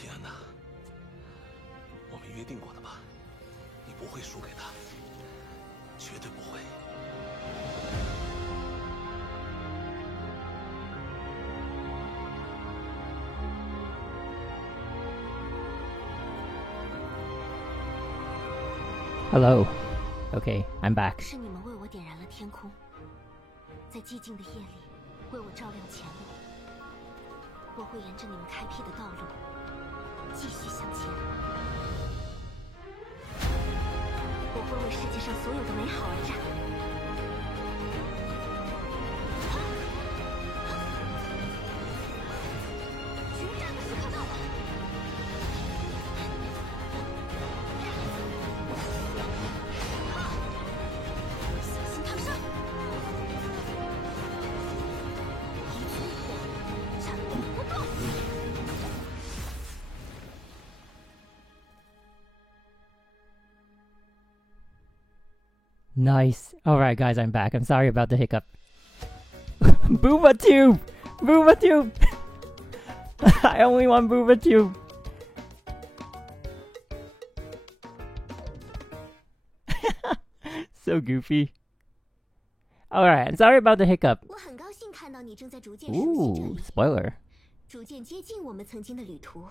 天哪！我们约定过的吧？你不会输给他，绝对不会。Hello. Okay, I'm back. 是你们为我点燃了天空，在寂静的夜里为我照亮前路。我会沿着你们开辟的道路继续向前。我会为世界上所有的美好而战。决战的时刻到了！小心烫伤！一寸火，战功不断。Nice. Alright, guys, I'm back. I'm sorry about the hiccup. Booba Tube! Booba Tube! I only want Booba Tube! So goofy. Alright, I'm sorry about the hiccup. 我很高兴看到你正在逐渐熟悉这 Ooh, 里， spoiler. 逐渐接近我们曾经的旅途。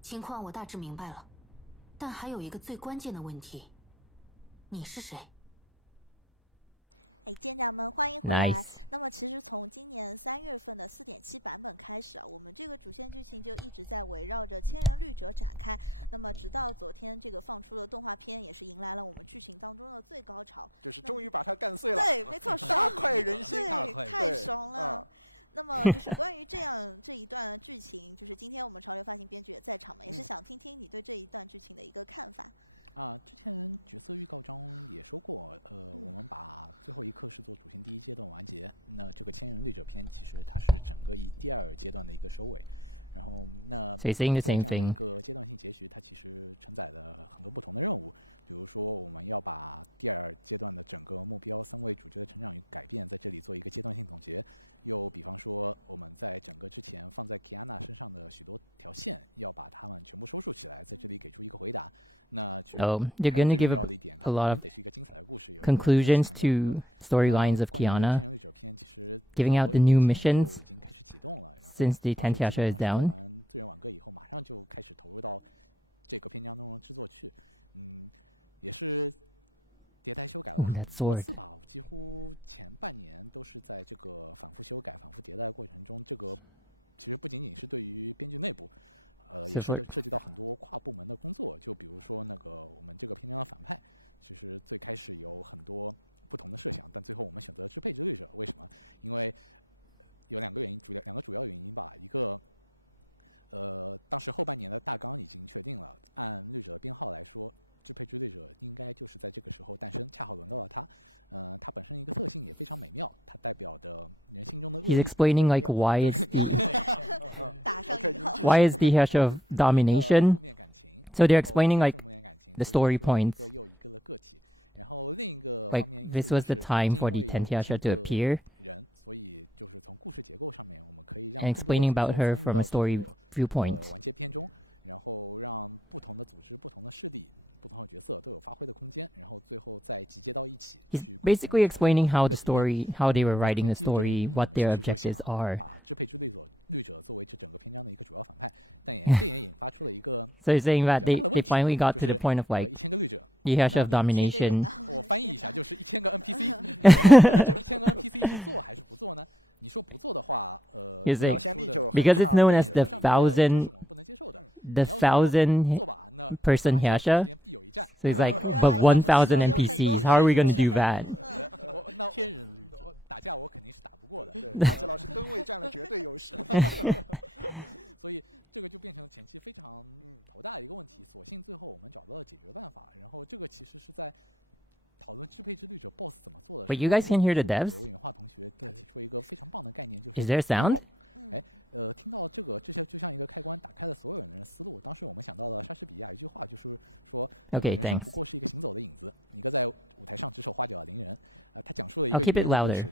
情况我大致明白了，但还有一个最关键的问题：你是谁？ Nice. So he's saying the same thing. Oh, they're gonna give a lot of conclusions to storylines of Kiana, giving out the new missions since the Tentyasha is down. Ooh, that sword. So for he's explaining like why is the hash of domination. So they're explaining like the story points. Like this was the time for the Tentyasha to appear. And explaining about her from a story viewpoint. He's basically explaining how they were writing the story, what their objectives are. So he's saying that they finally got to the point of like the hash of domination. He's like, because it's known as the thousand person Hyasha. So he's like, but 1,000 NPCs. How are we gonna do that? Wait, you guys can hear the devs? Is there sound? Okay, thanks. I'll keep it louder.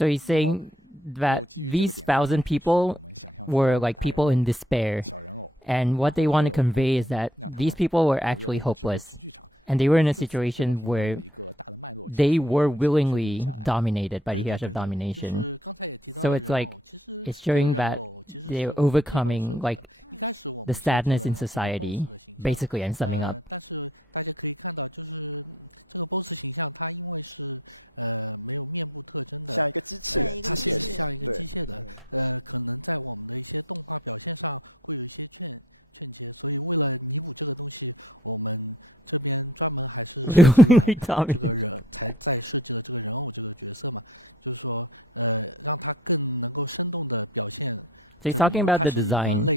So he's saying that these 1,000 people were like people in despair, and what they want to convey is that these people were actually hopeless, and they were in a situation where they were willingly dominated by the Hiyashi of Domination. So it's like, it's showing that they're overcoming like the sadness in society. Basically, I'm summing up. Willingly dominated. So he's talking about the design.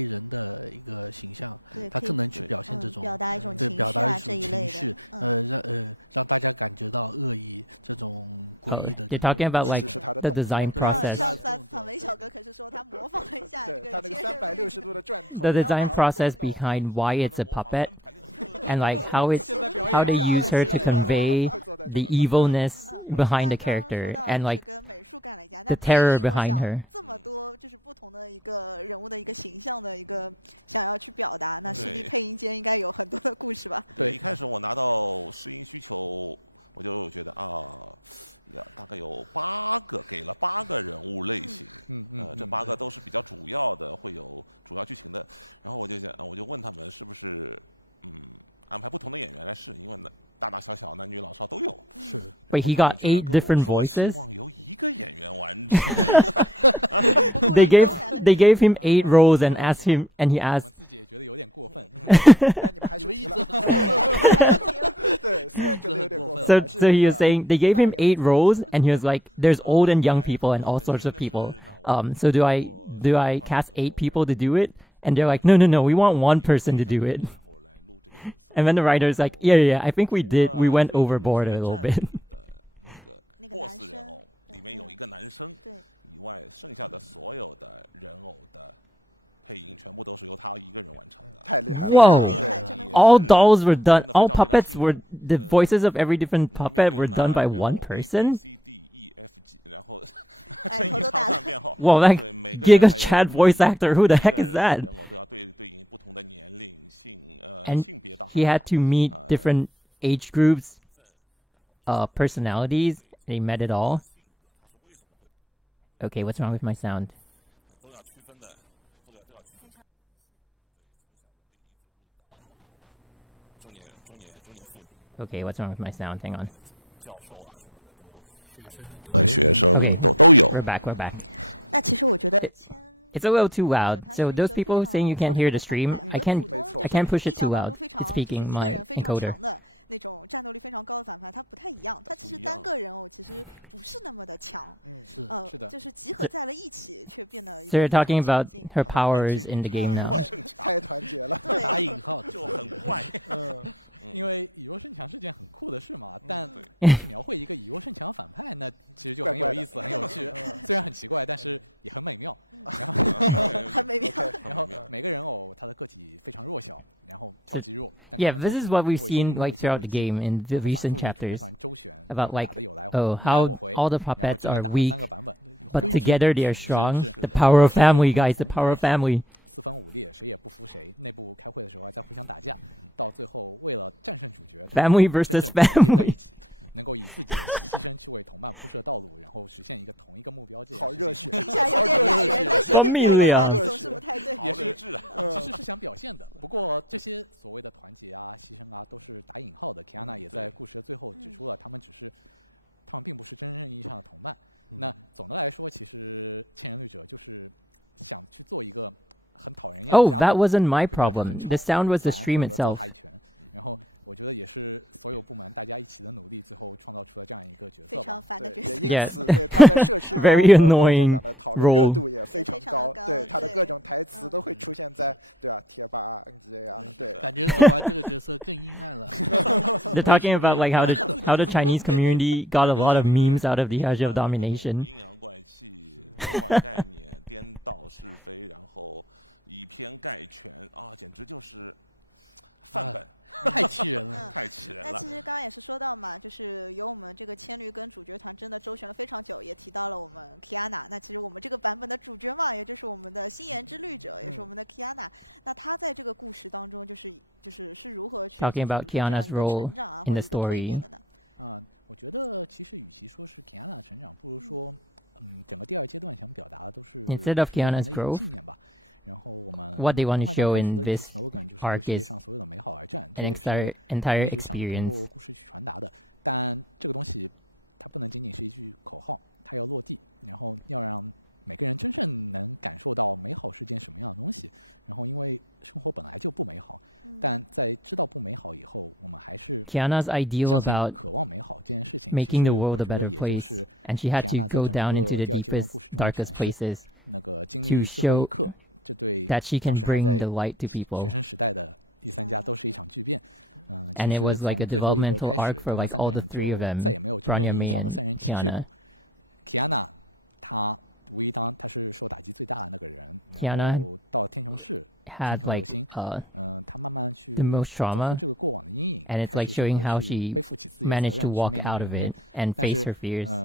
Oh, they're talking about like the design process. The design process behind why it's a puppet, and like how they use her to convey the evilness behind the character and like the terror behind her. Wait, he got 8 different voices? They gave him 8 roles and asked him, and he asked. So he was saying they gave him 8 roles, and he was like, "There's old and young people and all sorts of people. So do I cast 8 people to do it?" And they're like, "No, we want 1 person to do it." And then the writer's like, "Yeah, I think we went overboard a little bit." Whoa! All dolls were done. All puppets were. The voices of every different puppet were done by 1 person? Whoa, that Giga Chad voice actor, who the heck is that? And he had to meet different age groups, personalities, and he met it all. Okay, what's wrong with my sound? Okay, what's wrong with my sound? Hang on. Okay, we're back. It's a little too loud. So those people saying you can't hear the stream, I can't push it too loud. It's speaking my encoder. So they're talking about her powers in the game now. So, yeah, this is what we've seen like throughout the game in the recent chapters about like, oh, how all the puppets are weak, but together they are strong. The power of family, guys. The power of family. Family versus family. Familia. Oh, that wasn't my problem. The sound was the stream itself. Yeah. Very annoying role. They're talking about like how the Chinese community got a lot of memes out of the Hiyashi of Domination. talking about Kiana's role in the story. Instead of Kiana's growth, what they want to show in this arc is an entire experience. Kiana's ideal about making the world a better place, and she had to go down into the deepest, darkest places to show that she can bring the light to people. And it was like a developmental arc for like all the three of them, Bronya, May, and Kiana. Kiana had like the most trauma, and it's like showing how she managed to walk out of it and face her fears.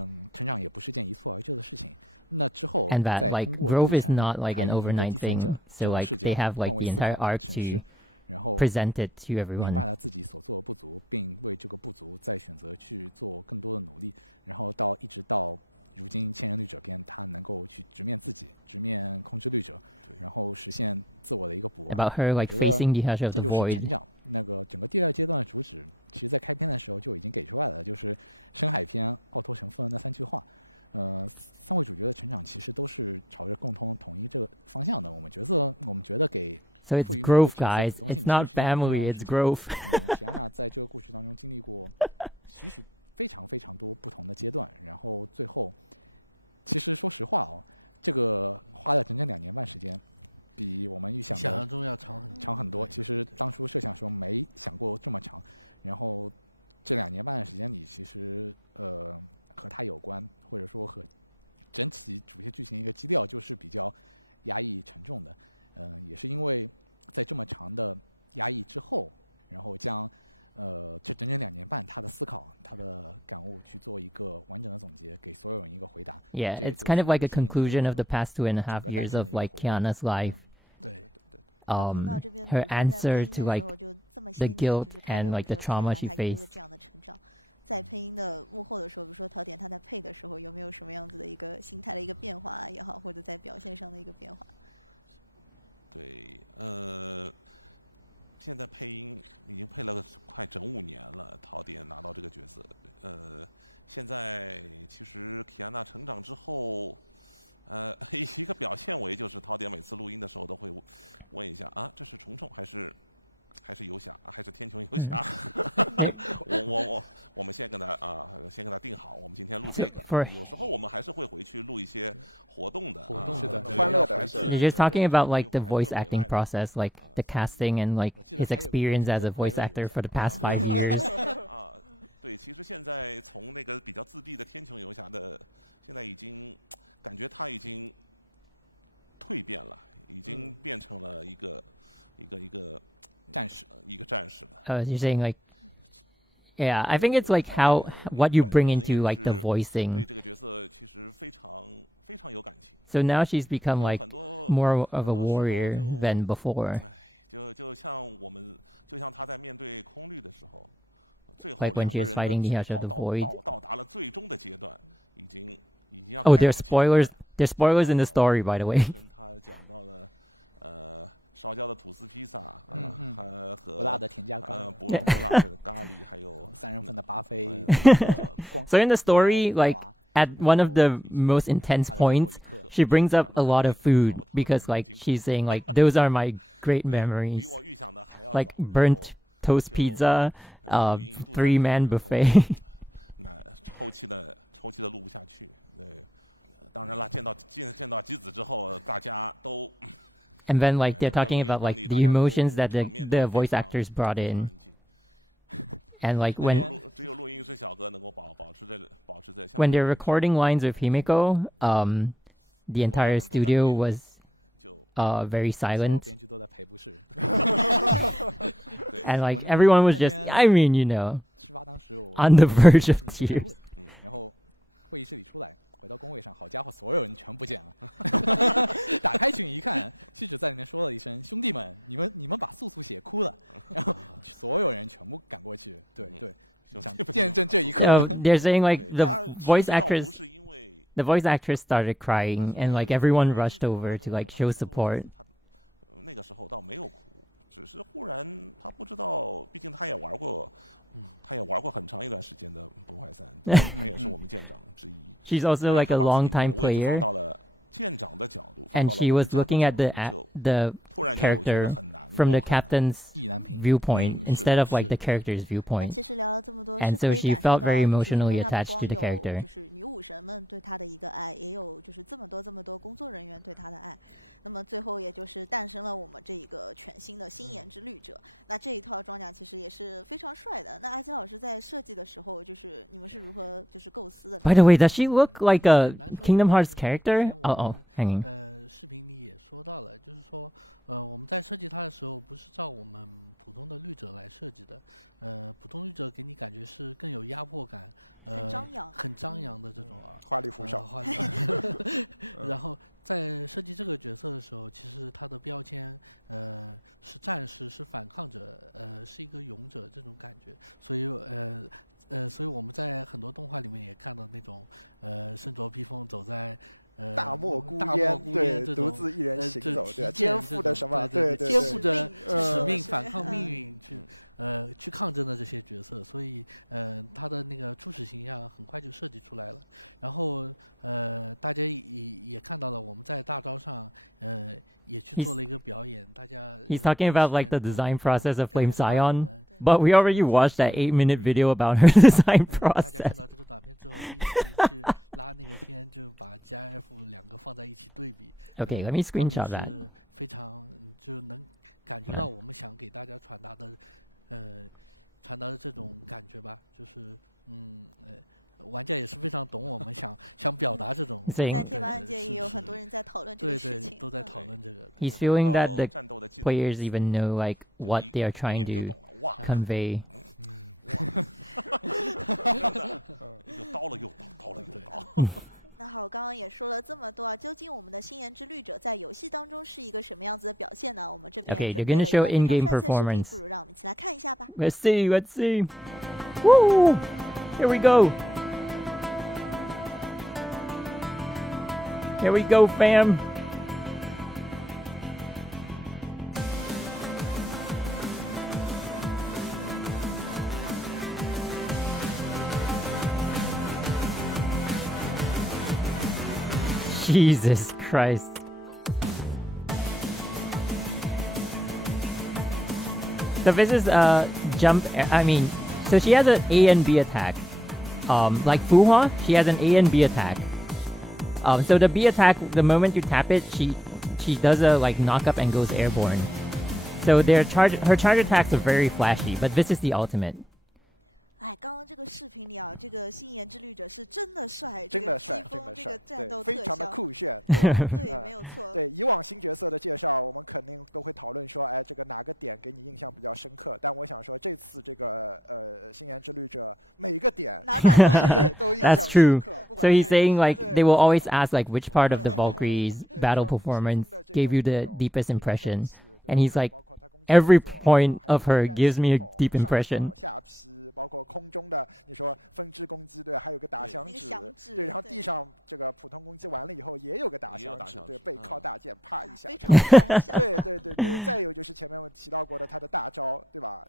And that like growth is not like an overnight thing, so like they have like the entire arc to present it to everyone. About her like facing the Hush of the Void. So it's growth, guys. It's not family, it's growth. Yeah, it's kind of like a conclusion of the past 2.5 years of like Kiana's life. Her answer to like the guilt and like the trauma she faced. There- So for you're just talking about like the voice acting process, like the casting and like his experience as a voice actor for the past 5 years. You're saying like, yeah, I think it's like how what you bring into like the voicing. So now she's become like more of a warrior than before. Like when she was fighting the Hush of the Void. Oh, there's spoilers. There's spoilers in the story, by the way. So in the story, like at one of the most intense points, she brings up a lot of food because like she's saying like those are my great memories. Like burnt toast pizza, 3-man buffet. And then like they're talking about like the emotions that the voice actors brought in. And like when they're recording lines with Himiko, the entire studio was very silent. And like everyone was just, I mean, you know, on the verge of tears. They're saying like the voice actress started crying, and like everyone rushed over to like show support. She's also like a longtime player, and she was looking at the character from the captain's viewpoint instead of like the character's viewpoint, and so she felt very emotionally attached to the character. By the way, does she look like a Kingdom Hearts character? Oh, hanging. He's talking about like the design process of Flame Scion, but we already watched that 8-minute video about her design process. Okay, let me screenshot that. Hang on. He's saying he's feeling that the players even know like what they are trying to convey. Okay, they're gonna show in-game performance. Let's see. Woo! Here we go. Here we go, fam. Jesus Christ. So this is jump. I mean, so she has an A and B attack. Like Fuhua, she has an A and B attack. So the B attack, the moment you tap it, she does a like knock up and goes airborne. So her charge attacks are very flashy, but this is the ultimate. That's true. So he's saying like they will always ask like which part of the Valkyrie's battle performance gave you the deepest impression, and he's like every point of her gives me a deep impression.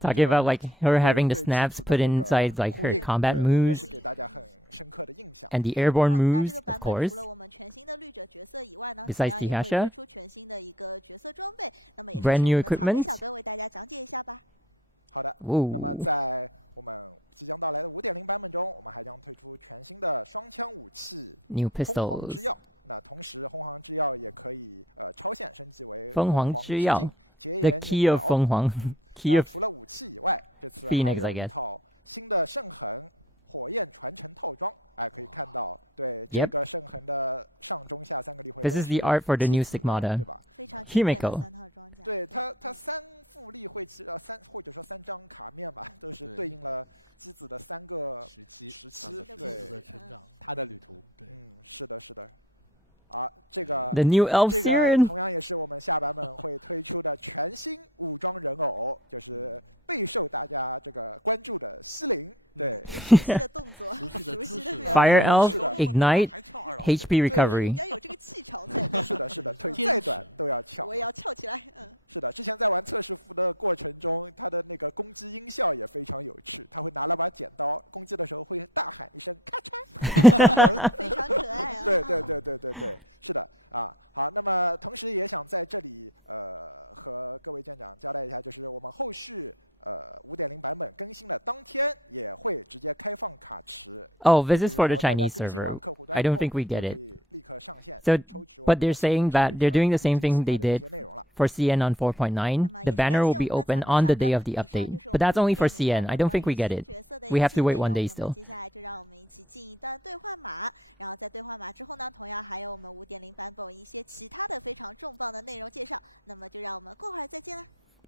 Talking about like her having the snaps put inside like her combat moves and the airborne moves, of course. Besides Tihasha, brand new equipment. Whoa. New pistols. 凤凰之药, the key of 凤凰, key of Phoenix, I guess. Yep. This is the art for the new Stigmata. Himeko. The new Elf Siren. Fire Elf, Ignite, HP Recovery. Oh, this is for the Chinese server. I don't think we get it. So, but they're saying that they're doing the same thing they did for CN on 4.9. The banner will be open on the day of the update. But that's only for CN. I don't think we get it. We have to wait 1 day still.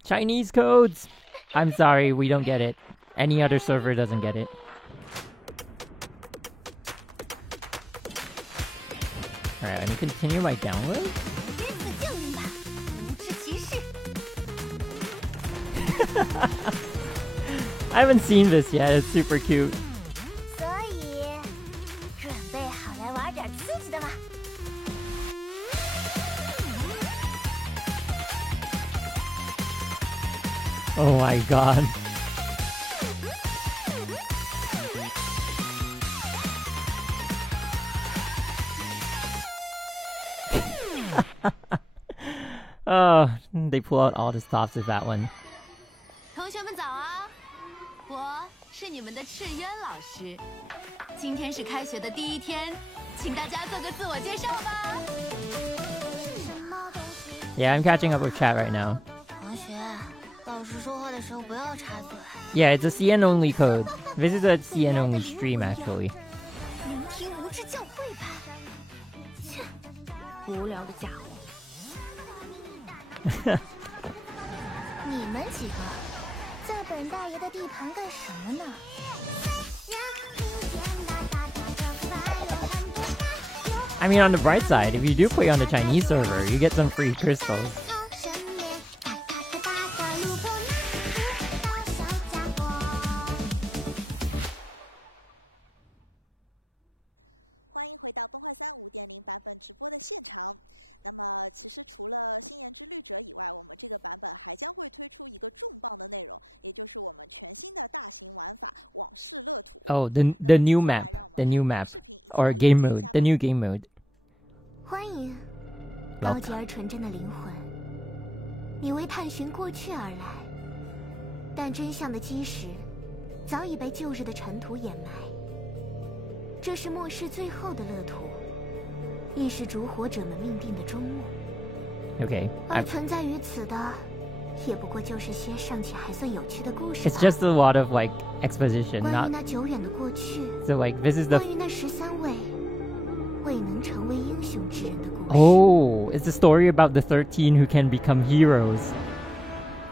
Chinese codes! I'm sorry, we don't get it. Any other server doesn't get it. Alright, let me continue my download. I haven't seen this yet, it's super cute. Oh my god. Oh, they pull out all the stops with that one. 同学们早啊，我是你们的赤渊老师。今天是开学的第一天，请大家做个自我介绍吧。Yeah, I'm catching up with chat right now. 同学，老师说话的时候不要插嘴。Yeah, it's a CN only code. This is a CN only stream actually. 聆听无知教诲吧。切，无聊的家伙。你们几个在本大爷的地盘干什么呢？ I mean, on the bright side, if you do play on the Chinese server, you get some free crystals. Oh, the new map, or game mode, the new game mode. 欢迎，高洁而纯真的灵魂，你为探寻过去而来，但真相的基石早已被旧日的尘土掩埋。这是末世最后的乐土，亦是烛火者们命定的终幕。 Okay. 而存在于此的，也不过就是些尚且还算有趣的故事。 It's just a lot of like exposition, 关于 not 那久远的过去， so like this is the 关于那13位未能成为英雄之人的故事。 oh, it's a story about the 13 who can become heroes.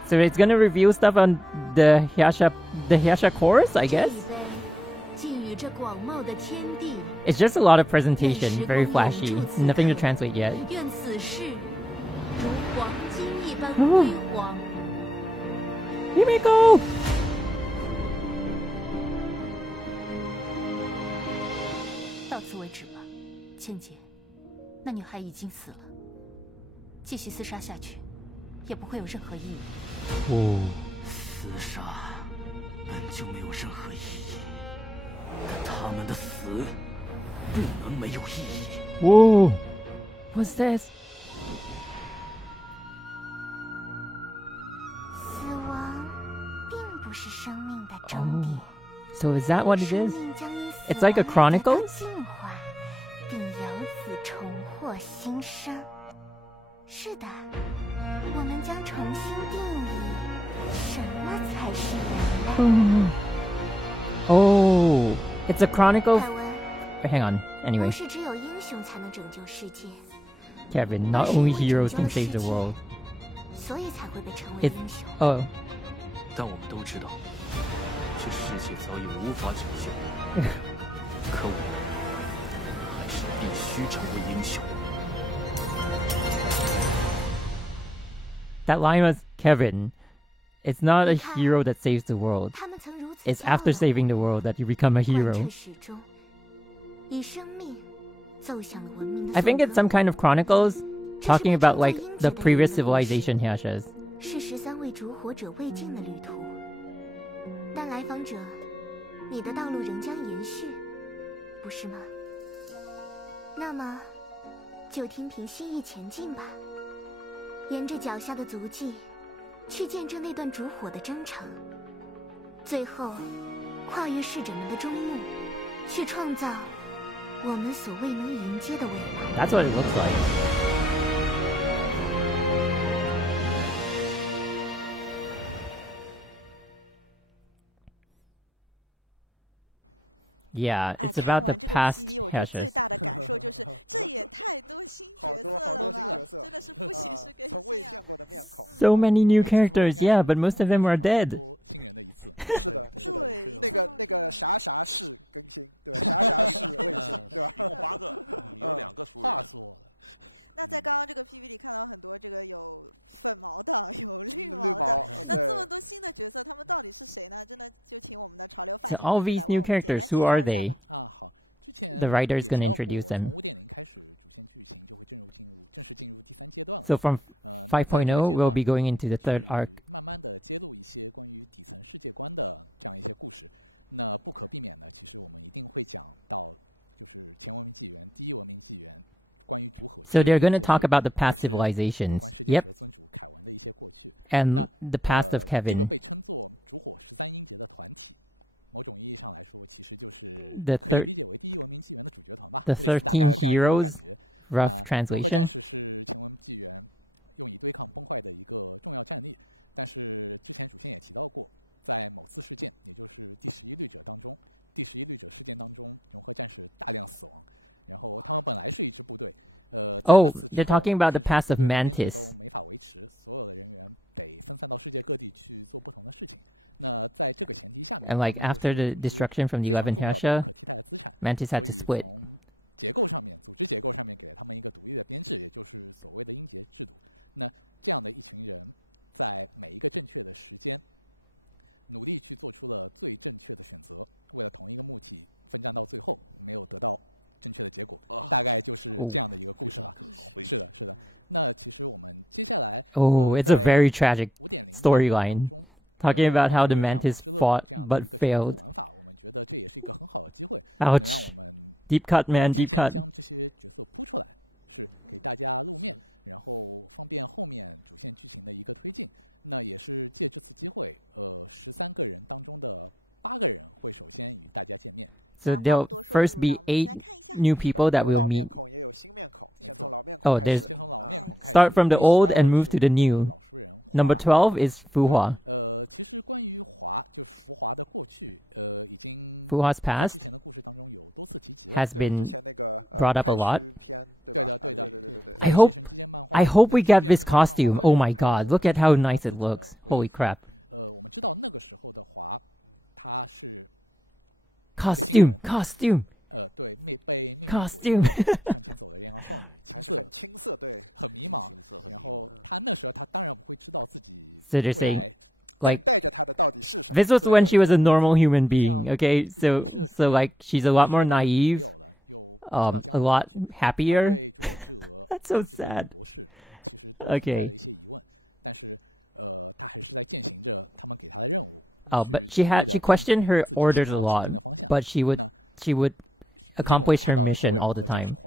So it's gonna reveal stuff on the Hyasha course, I 这 guess. 一杯寄予这广袤的天地， It's just a lot of presentation, very flashy, nothing to translate yet. 愿此事如黄金一般辉煌。 Himiko! 到此为止吧，千姐。那女孩已经死了，继续厮杀下去，也不会有任何意义。 Oh. 厮杀本就没有任何意义，但他们的死不能没有意义。 Whoa! What's this? 死亡并不是生命的终点。 So is that what it 生 is? 命将因 It's like a 死亡而得到 Chronicles? 进化，并由此重获新生。是的，我们将重新定义什么才是人类。 Oh, it's a chronicle. 凯文， Hang on. 不 Anyway, 是只有英雄才能拯救世界， Kevin, not only heroes can save the world. 所以才会被称为 It 英雄。 oh, 但我们都知道，这世界早已无法拯救，可我们还是必须成为英雄。 that line was Kevin. It's not a hero that saves the world. 他们曾如此 It's after saving the world that you become a 贯 hero. 彻始终，以生命奏响了文明的。 I think it's some kind of chronicles talking about like the previous civilization Hyashas. 是13位烛火者未尽的旅途，但来访者，你的道路仍将延续，不是吗？那么，就听凭心意前进吧，沿着脚下的足迹，去见证那段烛火的征程，最后，跨越逝者们的终幕，去创造我们所未能迎接的未来。 That's what it looks like. Yeah, it's about the past Hyashas. So many new characters, yeah, but most of them are dead. So all these new characters, who are they? The writer's gonna introduce them. So from 5.0, we'll be going into the third arc. So they're gonna talk about the past civilizations. Yep. And the past of Kevin. The 13 heroes, rough translation. Oh, they're talking about the past of Mantis. And like after the destruction from the 11th Hyasha, Mantis had to split. Oh. Oh, it's a very tragic storyline. Talking about how the Mantis fought but failed. Ouch. Deep cut, man, deep cut. So there'll first be 8 new people that we'll meet. Oh, there's... Start from the old and move to the new. Number 12 is Fuhua. Fuhua's past has been brought up a lot. I hope we get this costume. Oh my god, look at how nice it looks. Holy crap. Costume! Costume! Costume! So they're saying, like, this was when she was a normal human being, okay? So like, she's a lot more naive, a lot happier. That's so sad. Okay. Oh, but she questioned her orders a lot, but she would accomplish her mission all the time.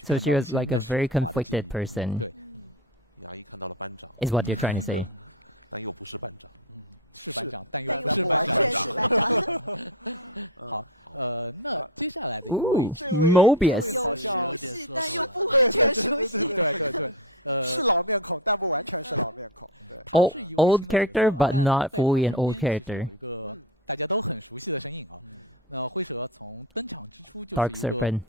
So she was like a very conflicted person, is what they're trying to say. Ooh, Mobius. Old character, but not fully an old character. Dark Serpent.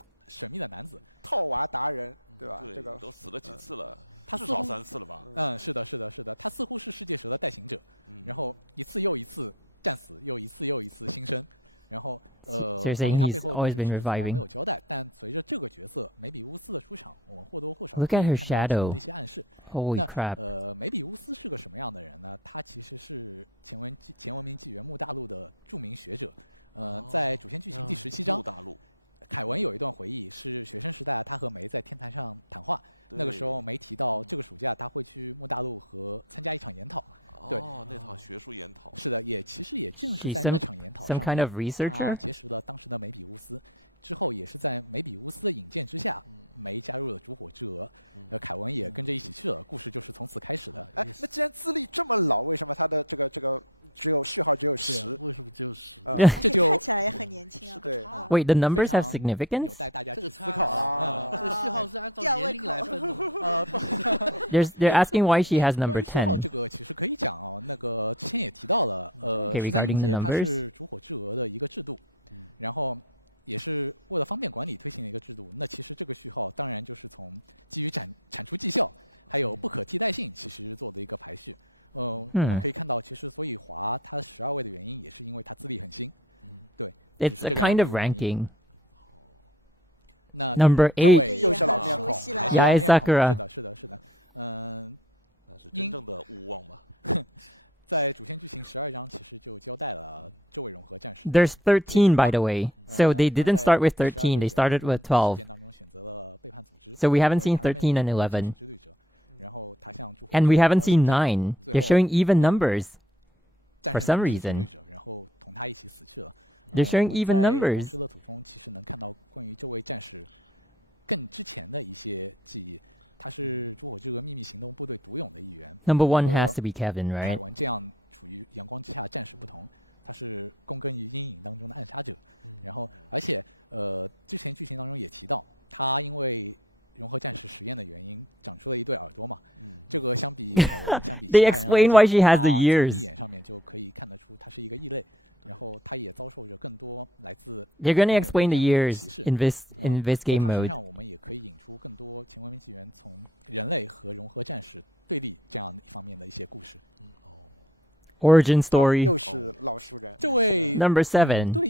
So you're saying he's always been reviving. Look at her shadow. Holy crap. She's some kind of researcher? Yeah. Wait, the numbers have significance? They're asking why she has number 10. Okay, regarding the numbers. It's a kind of ranking. Number 8. Yae Sakura. There's 13, by the way. So they didn't start with 13, they started with 12. So we haven't seen 13 and 11. And we haven't seen 9. They're showing even numbers. For some reason. They're showing even numbers. Number 1 has to be Kevin, right? They explain why she has the years. They're gonna explain the years in this game mode. Origin story. Number 7.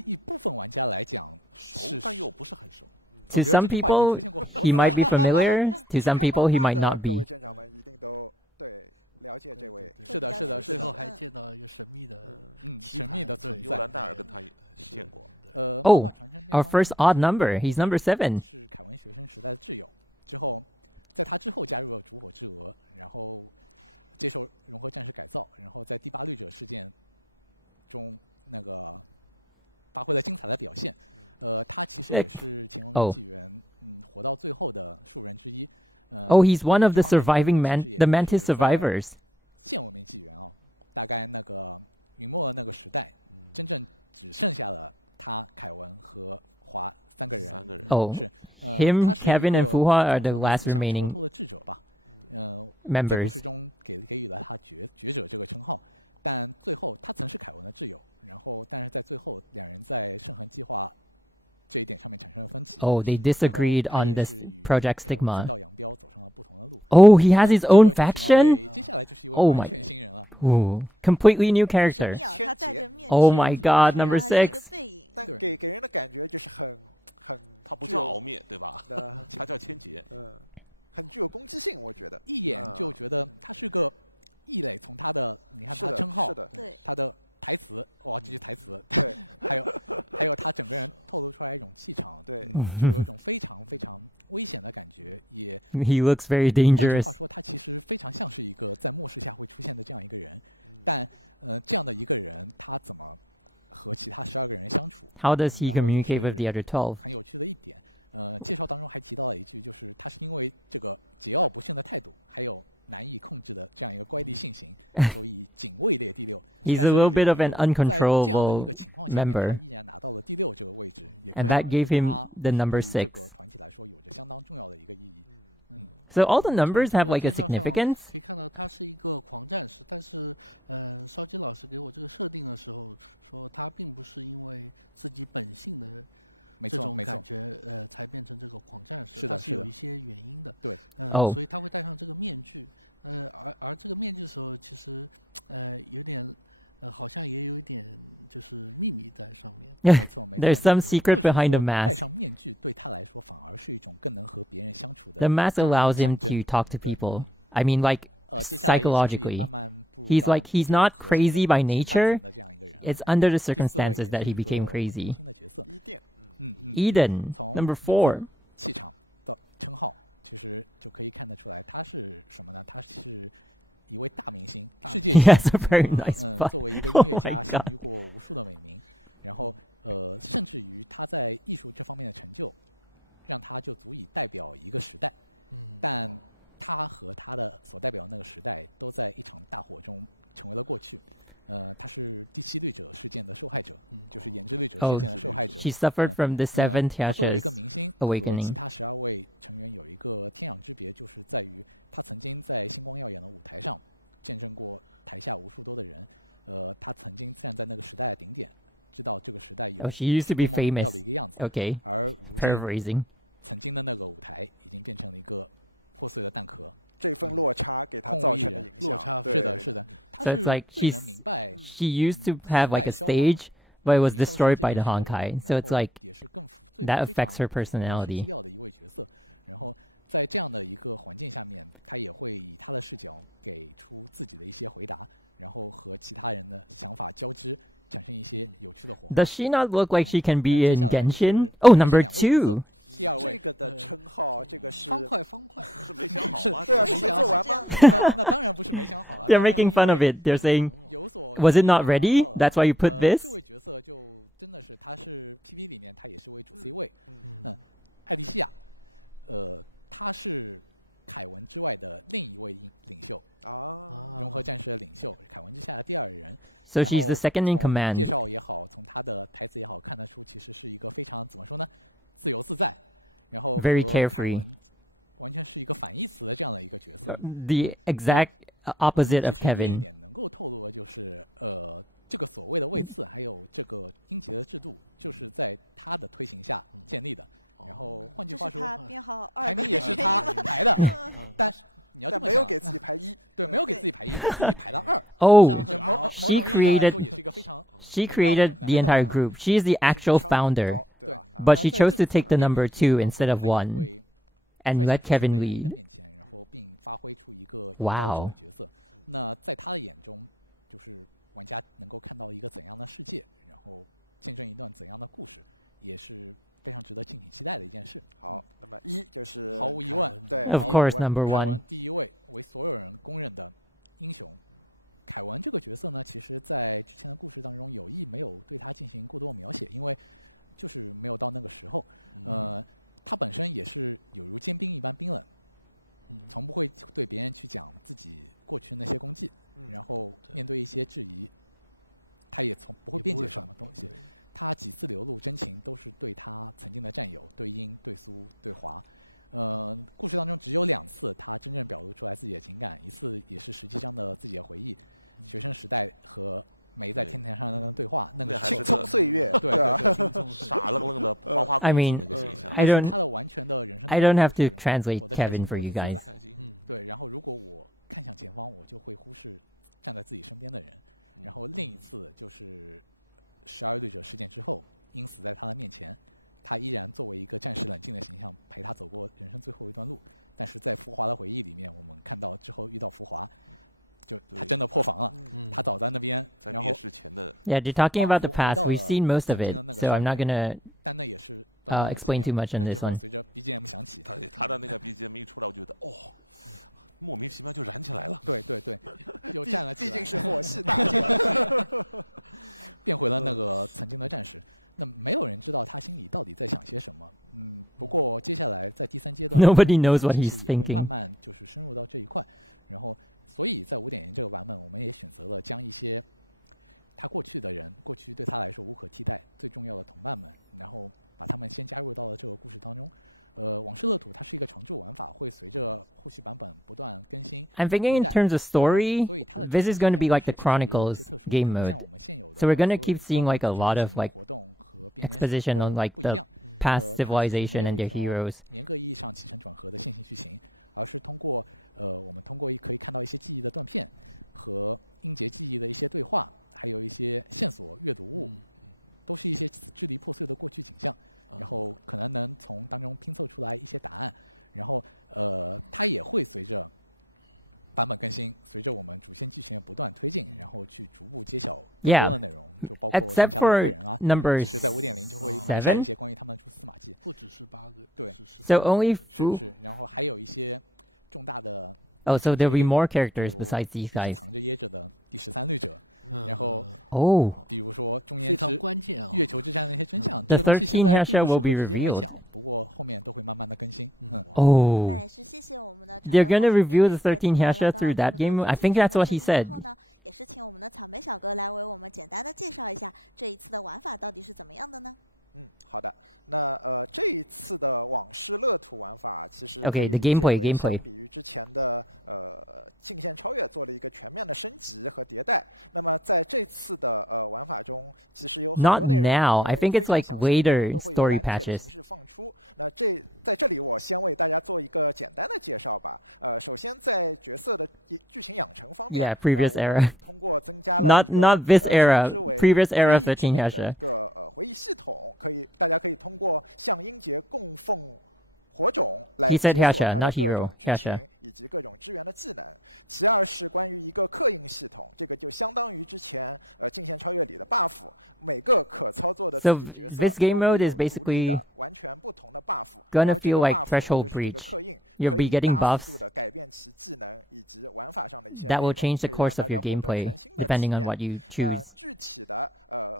To some people, he might be familiar. To some people, he might not be. Oh, our first odd number. He's number 7. Sick. Oh. Oh, he's one of the surviving the Mantis survivors. Oh, him, Kevin, and Fuha are the last remaining members. Oh, they disagreed on this Project Stigma. Oh, he has his own faction? Oh my... Ooh, completely new character. Oh my god, number 6. He looks very dangerous. How does he communicate with the other 12? He's a little bit of an uncontrollable member. And that gave him the number 6. So all the numbers have like a significance? Oh. There's some secret behind the mask. The mask allows him to talk to people. I mean, like, psychologically. He's not crazy by nature. It's under the circumstances that he became crazy. Eden, number 4. He has a very nice butt. Oh my god. Oh, she suffered from the 7th Hyasha's awakening. Oh, she used to be famous. Okay. Paraphrasing. So it's like she used to have like a stage, but it was destroyed by the Honkai. So it's like that affects her personality. Does she not look like she can be in Genshin? Oh, number 2! They're making fun of it. They're saying, was it not ready? That's why you put this? So she's the second in command. Very carefree. The exact opposite of Kevin. Oh, she created the entire group. She's the actual founder, but she chose to take the number 2 instead of 1 and let Kevin lead. Wow. Of course, number 1. I mean, I don't have to translate Kevin for you guys. Yeah, they're talking about the past. We've seen most of it, so I'm not gonna explain too much on this one. Nobody knows what he's thinking. I'm thinking in terms of story, this is going to be like the Chronicles game mode. So we're going to keep seeing like a lot of like exposition on like the past civilization and their heroes. Yeah, except for number 7. So only Fu. Oh, so there'll be more characters besides these guys. Oh. The 13 Hyasha will be revealed. Oh. They're gonna reveal the 13 Hyasha through that game? I think that's what he said. Okay, the gameplay. Not now. I think it's like later story patches. Yeah, previous era. Not this era. Previous era 13 Hyasha. He said Hyasha, not Hero. Hyasha. So this game mode is basically gonna feel like Threshold Breach. You'll be getting buffs that will change the course of your gameplay depending on what you choose.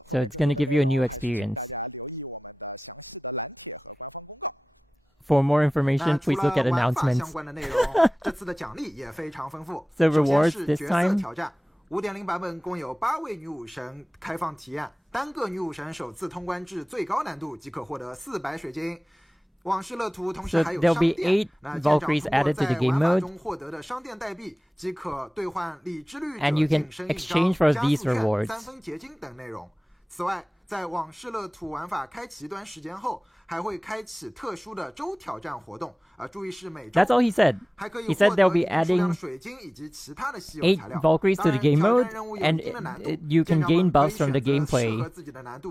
So it's gonna give you a new experience. For more information, please look at announcements. So rewards this time. 5.0 版本共有8位女武神开放体验，单个女武神首次通关至最高难度即可获得400水晶。往事乐图同时还有商店，那舰长通过在玩法中获得的商店代币即可兑换理之律者紧身印章、加速券、3分结晶等内容。此外，在往事乐图玩法开启一段时间后，还会开启特殊的周挑战活动。注意是每周。 That's all he said. He said they'll be adding 8 Valkyries to the game mode, and you can gain buffs from the gameplay,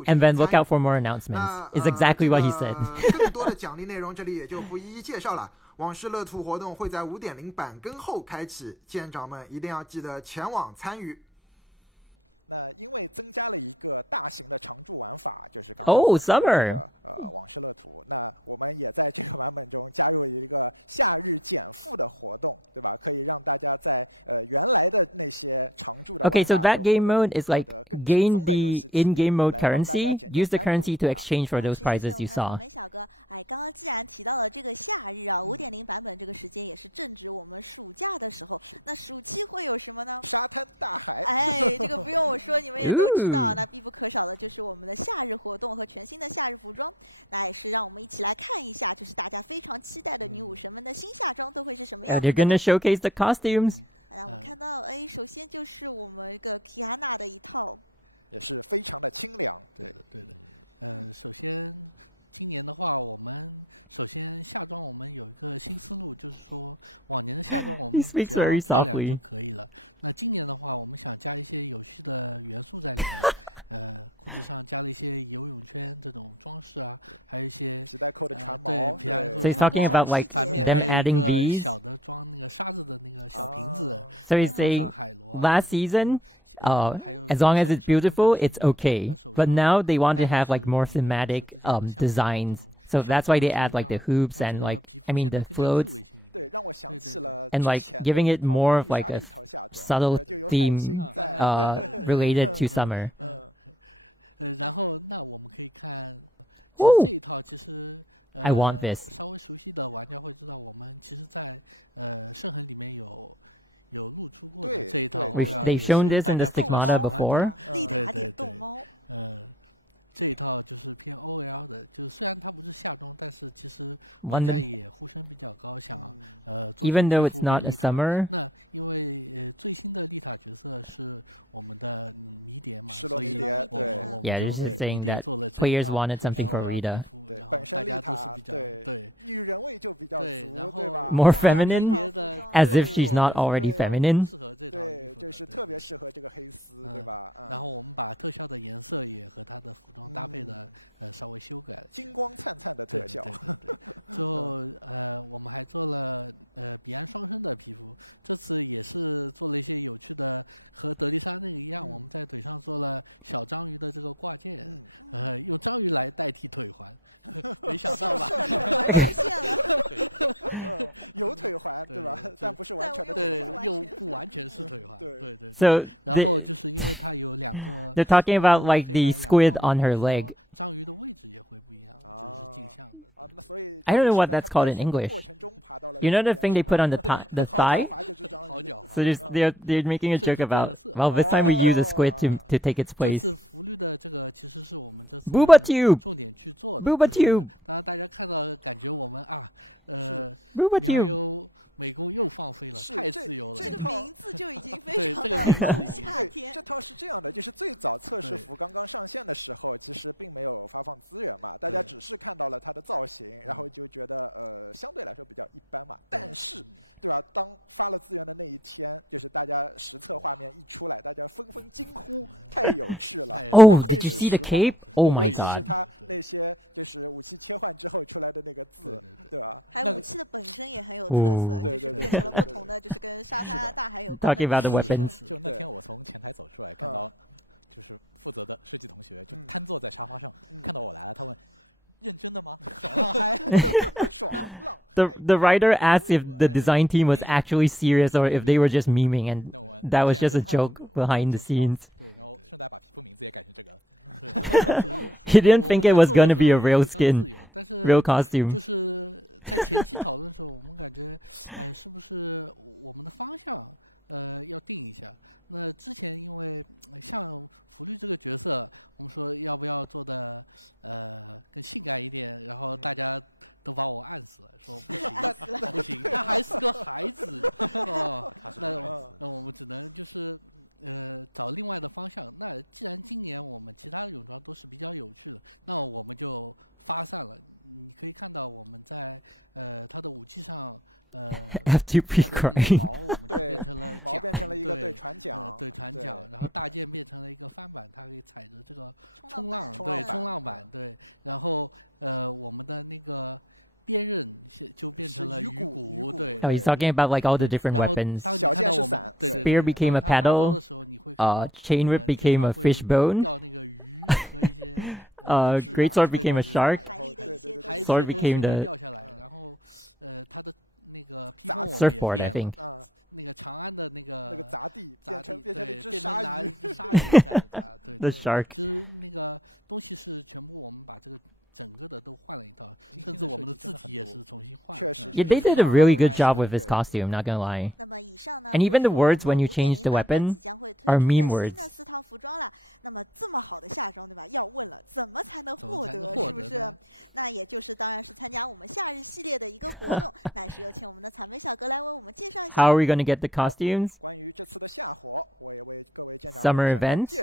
and then look out for more announcements. Is exactly what he said. 更多的奖励内容这里也就不一一介绍了。往事乐图活动会在 5.0 版更后开启，舰长们一定要记得前往参与。 Oh, summer! Okay, so that game mode is like gain the in-game mode currency, use the currency to exchange for those prizes you saw. Ooh! They're gonna showcase the costumes. He speaks very softly. So he's talking about like them adding these. So he's saying last season, as long as it's beautiful, it's okay. But now they want to have like more thematic designs. So that's why they add like the hoops and like, I mean the floats. And like giving it more of like a subtle theme related to summer. Woo! I want this. They've shown this in the Stigmata before. London. Even though it's not a summer. Yeah, they're just saying that players wanted something for Rita. More feminine? As if she's not already feminine. Okay. So they're talking about like the squid on her leg. I don't know what that's called in English. You know the thing they put on the thigh? So they're making a joke about, well, this time we use a squid to take its place. Booba tube! Booba tube! What about you? Oh, did you see the cape? Oh my god. Ooh. Talking about the weapons. The writer asked if the design team was actually serious or if they were just memeing, and that was just a joke behind the scenes. He didn't think it was gonna be a real skin, real costume. FTP crying. Oh, he's talking about like all the different weapons. Spear became a paddle. Chain whip became a fish bone. Greatsword became a shark. Sword became the surfboard, I think. The shark. Yeah, they did a really good job with his costume, not gonna lie. And even the words when you change the weapon are meme words. How are we gonna get the costumes? Summer events?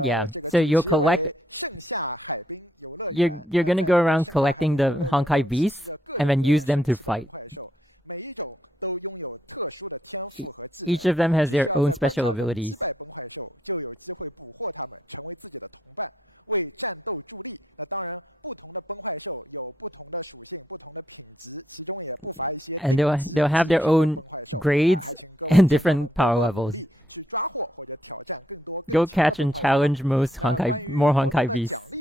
Yeah. So you'll collect. You're gonna go around collecting the Honkai beasts and then use them to fight. Each of them has their own special abilities. And they'll have their own grades and different power levels. Go catch and challenge more Honkai beasts.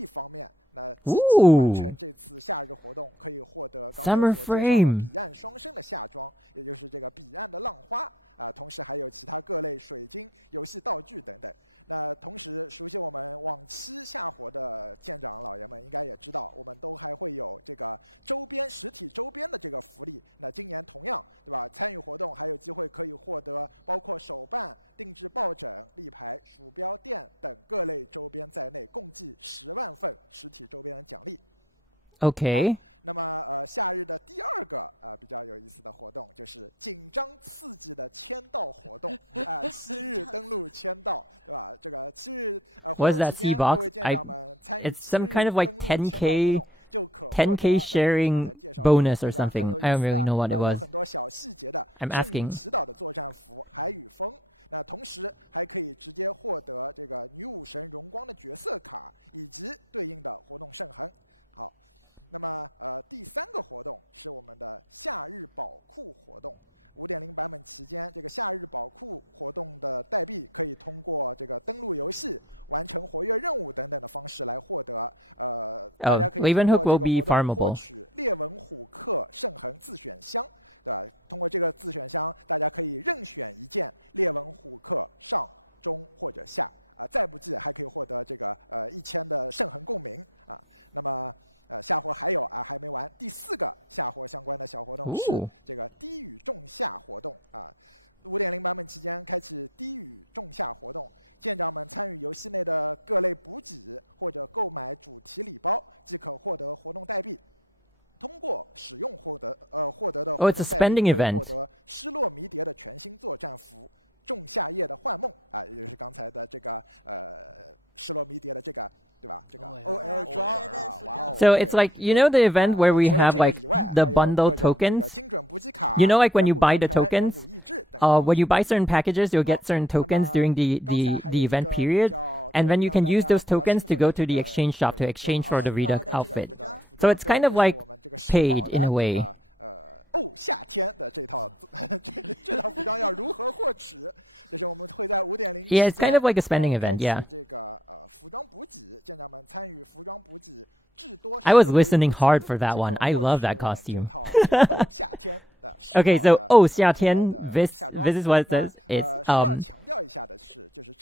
Ooh! Summer frame! Okay. What is that C box? It's some kind of like 10k sharing bonus or something. I don't really know what it was. I'm asking. Oh, Leeuwenhoek will be farmable. Ooh. Oh, it's a spending event. So it's like, you know the event where we have like the bundle tokens? You know, like when you buy the tokens, when you buy certain packages, you'll get certain tokens during the event period. And then you can use those tokens to go to the exchange shop to exchange for the Rita outfit. So it's kind of like paid in a way. Yeah, it's kind of like a spending event, yeah. I was listening hard for that one. I love that costume. Okay, so, 夏天, this is what it says. It's,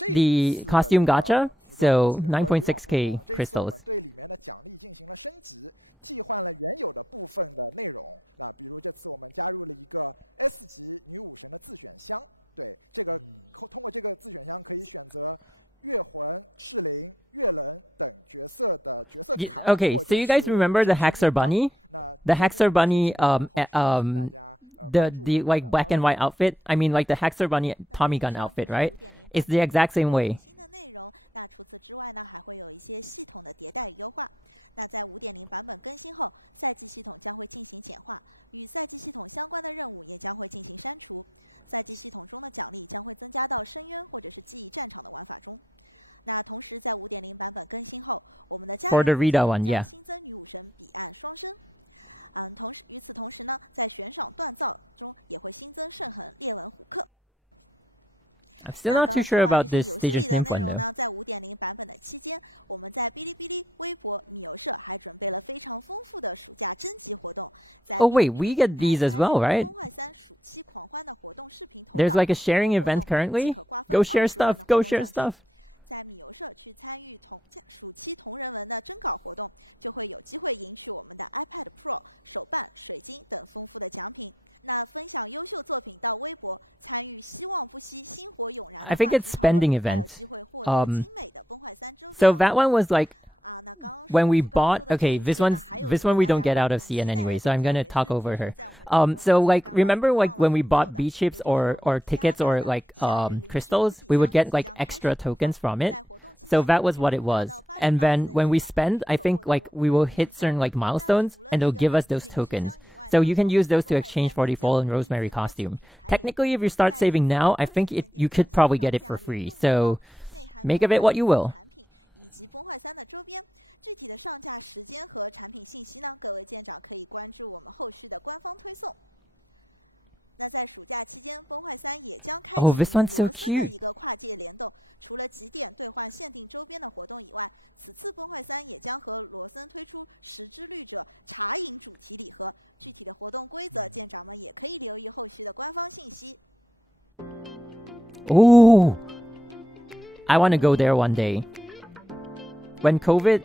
the costume gacha, so 9.6k crystals. Okay, so you guys remember the Haxor Bunny? The Haxor Bunny, the like black and white outfit? I mean, like the Haxor Bunny Tommy gun outfit, right? It's the exact same way. For the Rita one, yeah. I'm still not too sure about this Station's Nymph one though. Oh wait, we get these as well, right? There's like a sharing event currently? Go share stuff, go share stuff! I think it's spending event. So that one was like when we bought. Okay, this one we don't get out of CN anyway, so I'm gonna talk over her. So like remember like when we bought beat chips or tickets or like crystals, we would get like extra tokens from it. So that was what it was. And then when we spend, I think like we will hit certain like milestones and they'll give us those tokens. So you can use those to exchange for the Fallen Rosemary costume. Technically, if you start saving now, I think you could probably get it for free. So make of it what you will. Oh, this one's so cute. Oh, I want to go there one day. When COVID,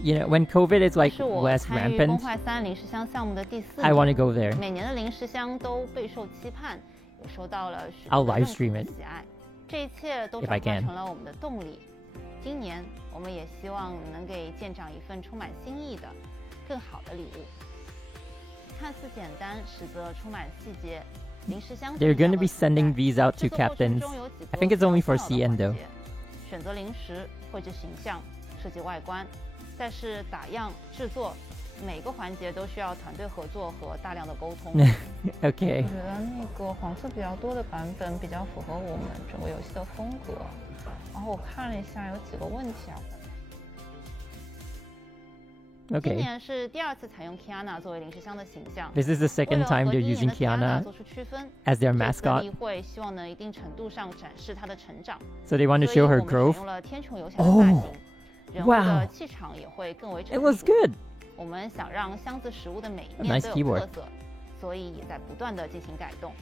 you know, when COVID is like less rampant, I want to go there. I'll live stream it if I can. 今年我们也希望能给舰长一份充滿心意的、更好的禮物。看似簡單，實則充滿細節。 They're going to be sending these out to captains. I think it's only for CN though. 選擇零食、繪製形象、設計外觀，再是打樣、製作，每個環節都需要團隊合作和大量的溝通。Okay. 我覺得那個黃色比較多的版本比較符合我們整個遊戲的風格。然後我看了一下，有幾個問題啊。 Okay. 今年是第二次採用 Kiana 作為零食箱的形象。 This is the second time they're using Kiana as their mascot. 議會希望能一定程度上展示她的成長。 So they want to show her growth. 所以我們使用了天穹遊俠的髮型，人物的氣場也會更為成熟。 It was good. 我們想讓箱子食物的每一面都有特色，所以也在不斷地進行改動。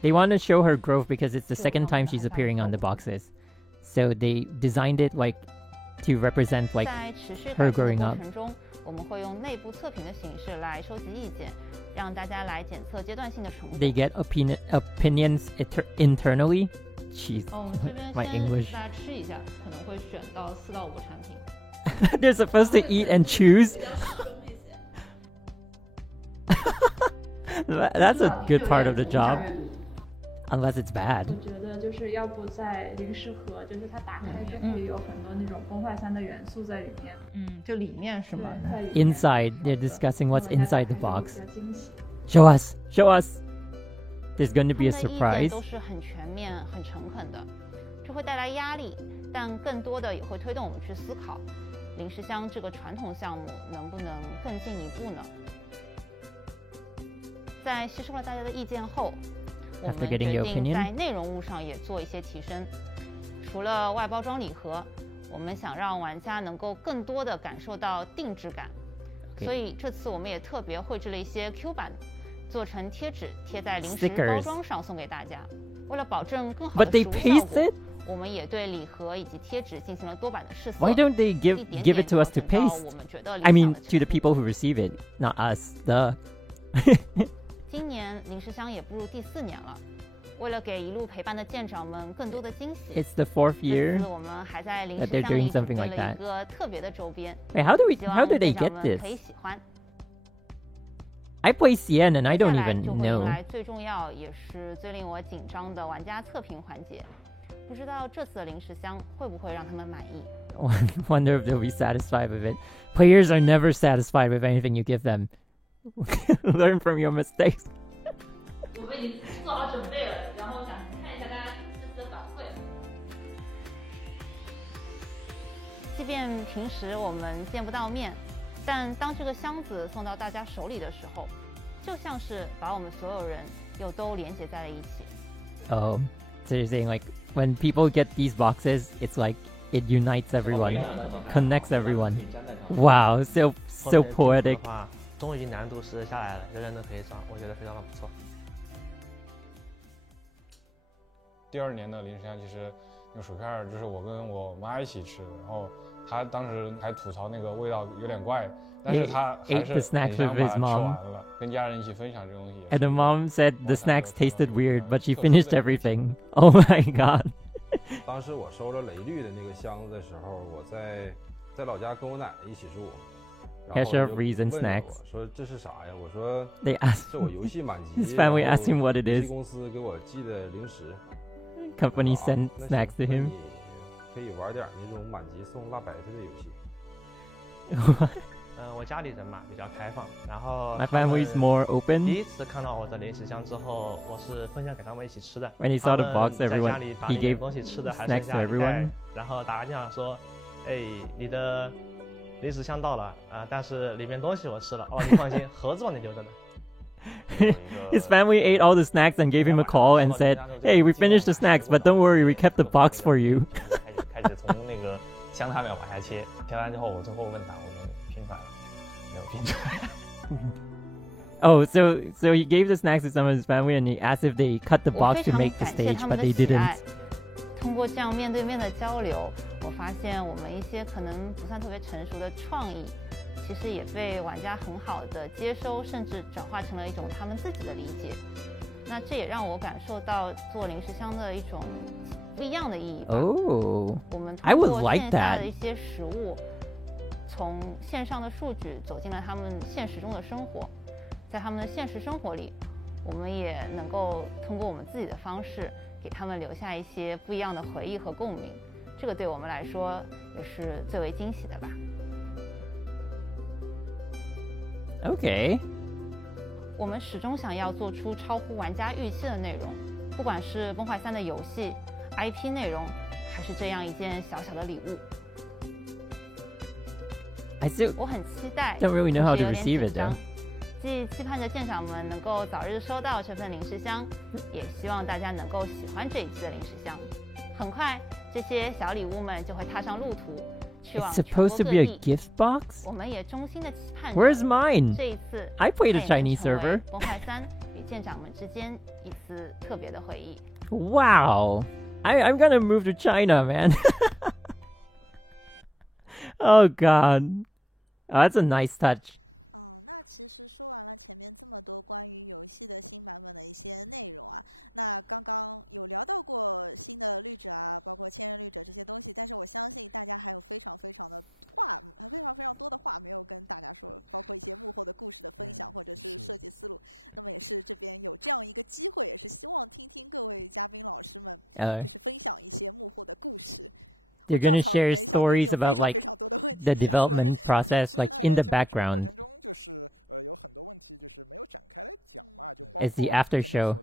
They want to show her growth because it's the second time she's appearing on the boxes. So they designed it like to represent like 在持续 her 改进 growing 的 up. 过程中，我们会用内部测评的形式来收集意见，让大家来检测阶段性的成果。They get opinions internally. Jeez, 我们这边 my 先 English. 大家吃一下，可能会选到4到5个产品。They're supposed to eat and choose. That's a good part of the job, unless it's bad. 我觉得就是要不在零食盒，就是它打开之后有很多那种崩坏3的元素在里面。就里面是吗？ Inside, they're discussing what's inside the box. Show us, show us. There's going to be a 他们的意见 surprise. 都是很全面、很诚恳的，这会带来压力，但更多的也会推动我们去思考，零食箱这个传统项目能不能更进一步呢？在吸收了大家的意见后，我们决定在内容物上也做一些提升。除了外包装礼盒，我们想让玩家能够更多的感受到定制感，所以这次我们也特别绘制了一些 Q 版，做成贴纸贴在零食包装上送给大家。为了保证更好的实物效果，我们也对礼盒以及贴纸进行了多版的试色。 Why don't they give it to us to paste? I mean, to the people who receive it, not us. Duh. 今年零食箱也步入第4年了，为了给一路陪伴的舰长们更多的惊喜 It's the 4th year 这次我们还在零食 that they're 箱 doing 里准 something 备 like 了 that. 一个特别的周边。 Wait, how do they get this? 可以喜欢。 I play CN and I don't 接下来 even 就会迎 know. 来最重要也是最令我紧张的玩家测评环节，不知道这次的零食箱会不会让他们满意。Wonder if they'll be satisfied with it. Players are never satisfied with anything you give them. Learn from your mistakes. 我们已经做好准备了，然后想看一下大家这次的反馈。即便平时我们见不到面，但当这个箱子送到大家手里的时候，就像是把我们所有人又都连接在了一起。Oh, so you're saying like when people get these boxes, it's like it unites everyone, connects everyone. Wow, so poetic. 终于难度是下来了，人人都可以装，我觉得非常的不错。第2年的零食箱其实那个薯片就是我跟我妈一起吃，然后她当时还吐槽那个味道有点怪，但是她还是很想把它吃完了，跟家人一起分享这东西。And the mom said the snacks tasted weird, but she finished everything. Oh my god! 当时我收了雷绿的那个箱子的时候，我在老家跟我奶奶一起住。Cashier of Reason Snacks. 说这是啥呀？我说 They asked. 是我游戏满级。His family asked him what it is. 公司给我寄的零食。Company sent snacks to him. 可以玩点那种满级送辣白菜的游戏。我家里人嘛比较开放，然后 My family is more open. 第一次看到我的零食箱之后，我是分享给他们一起吃的。When he saw the box, everyone he gave 东西吃的还 snacks to everyone. 然后打个电话说，哎，你的零食箱到了啊，但是里面东西我吃了。哦，你放心，盒子帮你留着呢。His family ate all the snacks and gave him a call and said, "Hey, we finished the snacks, but don't worry, we kept the box for you." 开始从那个香菜面往下切，切完之后我最后问他，我们拼出来了，没有拼出来。Oh, so he gave the snacks to some of his family and he asked if they cut the box to make the stage, but they didn't. 通过这样面对面的交流，我发现我们一些可能不算特别成熟的创意，其实也被玩家很好的接收，甚至转化成了一种他们自己的理解。那这也让我感受到做零食箱的一种不一样的意义吧。Oh, 我们 I 通 would 过 like 线下 that. 的一些实物，从线上的数据走进了他们现实中的生活，在他们的现实生活里，我们也能够通过我们自己的方式，给他们留下一些不一样的回忆和共鸣。这个对我们来说也是最为惊喜的吧。Okay. 我们始终想要做出超乎玩家预期的内容，不管是崩坏3的游戏、IP 内容，还是这样一件小小的礼物。I still 我很期待 don't really know how to receive it though. 既期盼着舰长们能够早日收到这份零食箱，也希望大家能够喜欢这一期的零食箱。很快，这些小礼物们就会踏上路途，去往 It's 全国 supposed to 各 be a 地。 gift box? 我们也衷心的期盼着 Where's mine? 这一次 I played a Chinese server. 崩坏3与舰长们之间一次特别的回忆。Wow. I'm gonna move to China, man. Oh god. Oh, that's a nice touch. They're gonna share stories about like the development process, like in the background. It's the after show.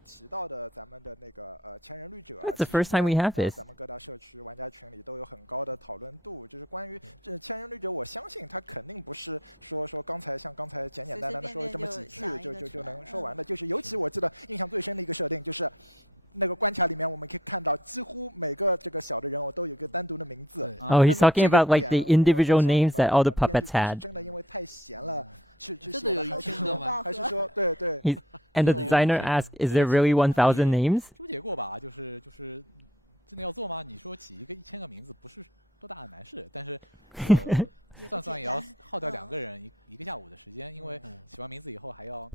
That's the first time we have this. Oh, he's talking about like the individual names that all the puppets had. And the designer asked, is there really 1,000 names?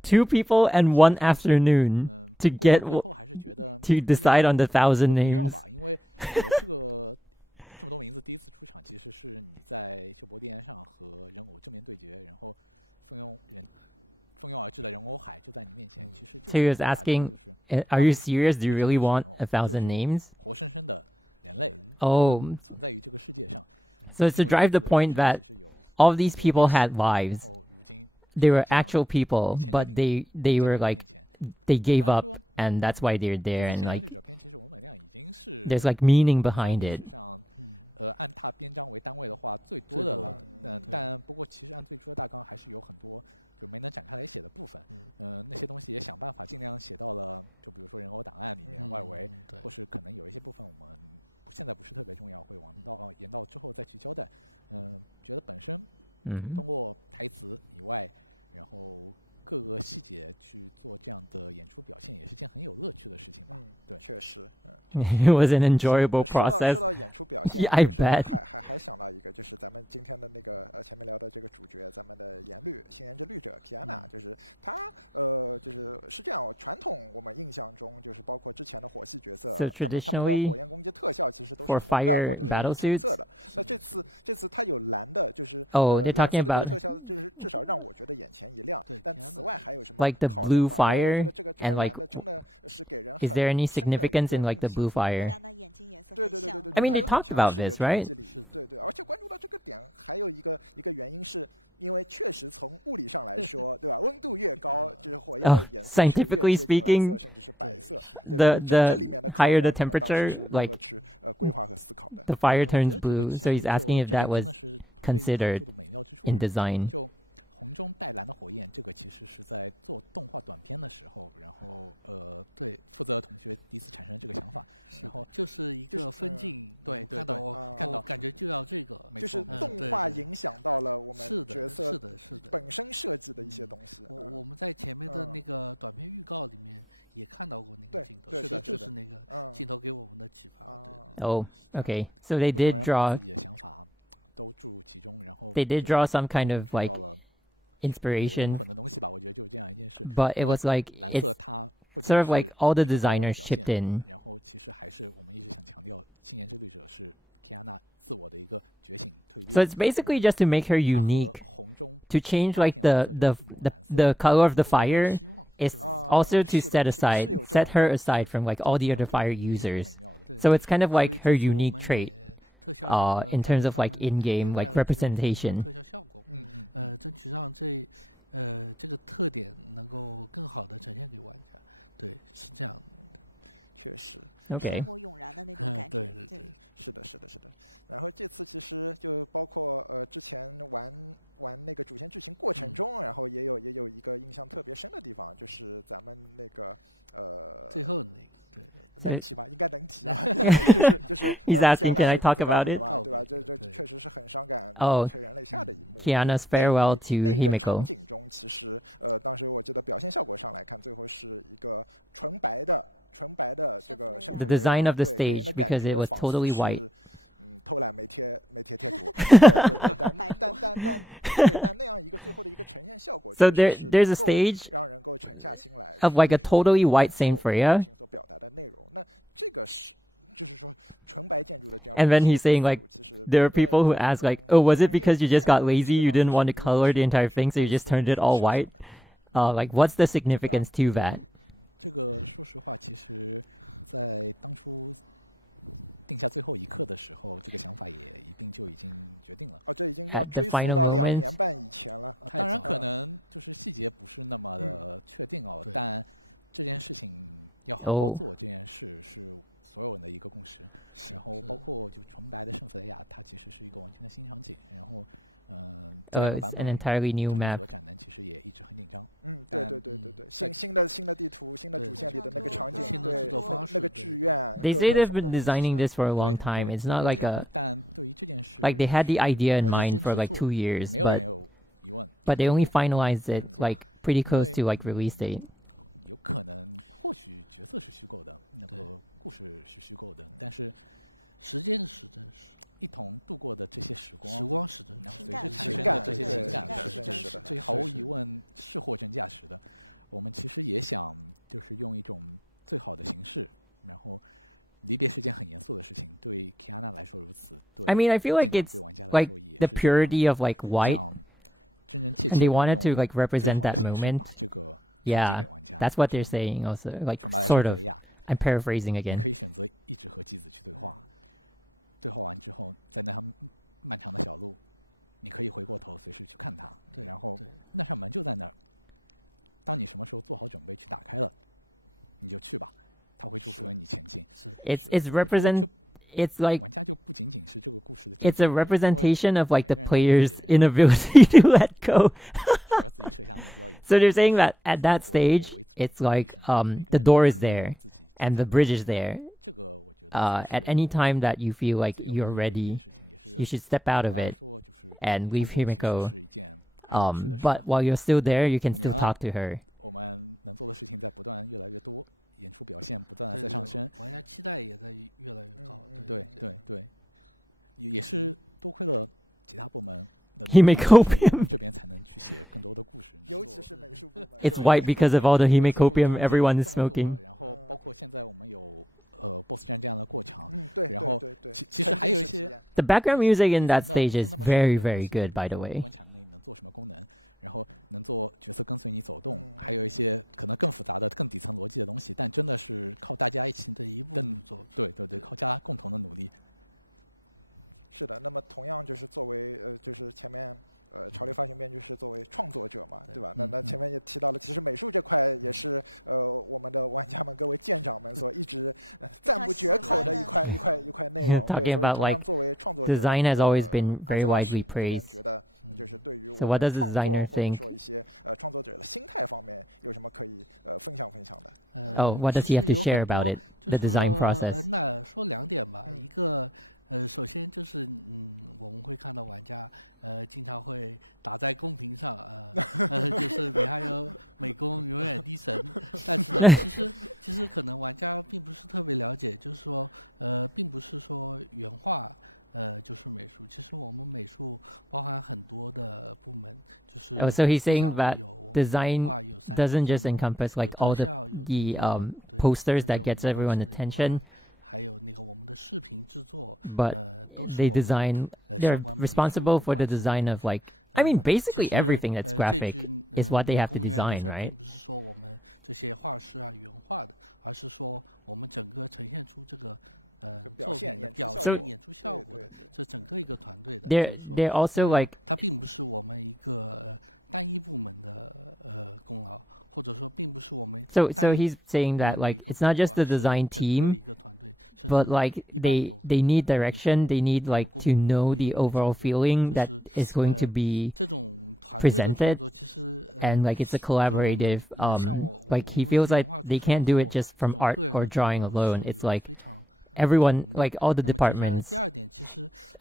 Two people and one afternoon to decide on the 1,000 names. So he was asking, are you serious? Do you really want 1,000 names? Oh. So it's to drive the point that all of these people had lives. They were actual people, but they were like, they gave up, and that's why they're there, and like, there's like meaning behind it. Mm-hmm. It was an enjoyable process. Yeah, I bet. So traditionally, for fire battlesuits, oh, they're talking about like the blue fire and like, is there any significance in like the blue fire? I mean, they talked about this, right? Oh, scientifically speaking, the higher the temperature, like the fire turns blue. So he's asking if that was considered in design. Oh, okay. So they did draw some kind of like inspiration, but it was like, it's sort of like all the designers chipped in. So it's basically just to make her unique. To change like the color of the fire is also to set her aside from like all the other fire users. So it's kind of like her unique trait, in terms of like in-game like representation. Okay. So he's asking, can I talk about it? Oh, Kiana's farewell to Himeko. The design of the stage, because it was totally white. So there's a stage of like a totally white Saint Freya. And then he's saying like, there are people who ask like, oh, was it because you just got lazy, you didn't want to color the entire thing, so you just turned it all white? Like, what's the significance to that? At the final moment. Oh. Oh, it's an entirely new map. They say they've been designing this for a long time. It's not like they had the idea in mind for like 2 years, but they only finalized it like pretty close to like release date. I mean, I feel like it's like the purity of like white, and they wanted to like represent that moment. Yeah, that's what they're saying also, like sort of. I'm paraphrasing again. It's like it's a representation of like the player's inability to let go. So they're saying that at that stage, it's like the door is there and the bridge is there. At any time that you feel like you're ready, you should step out of it and leave Himeko. But while you're still there, you can still talk to her. Himecopium. It's white because of all the Himecopium everyone is smoking. The background music in that stage is very, very good, by the way. Talking about like design has always been very widely praised. So what does the designer think? Oh, what does he have to share about it? The design process. Oh, so he's saying that design doesn't just encompass like all the posters that gets everyone attention, but they're responsible for the design of like, I mean, basically everything that's graphic is what they have to design, right? So they're also like, so he's saying that like it's not just the design team, but like they need direction. They need like to know the overall feeling that is going to be presented, and like it's a collaborative. Like he feels like they can't do it just from art or drawing alone. It's like everyone, like all the departments,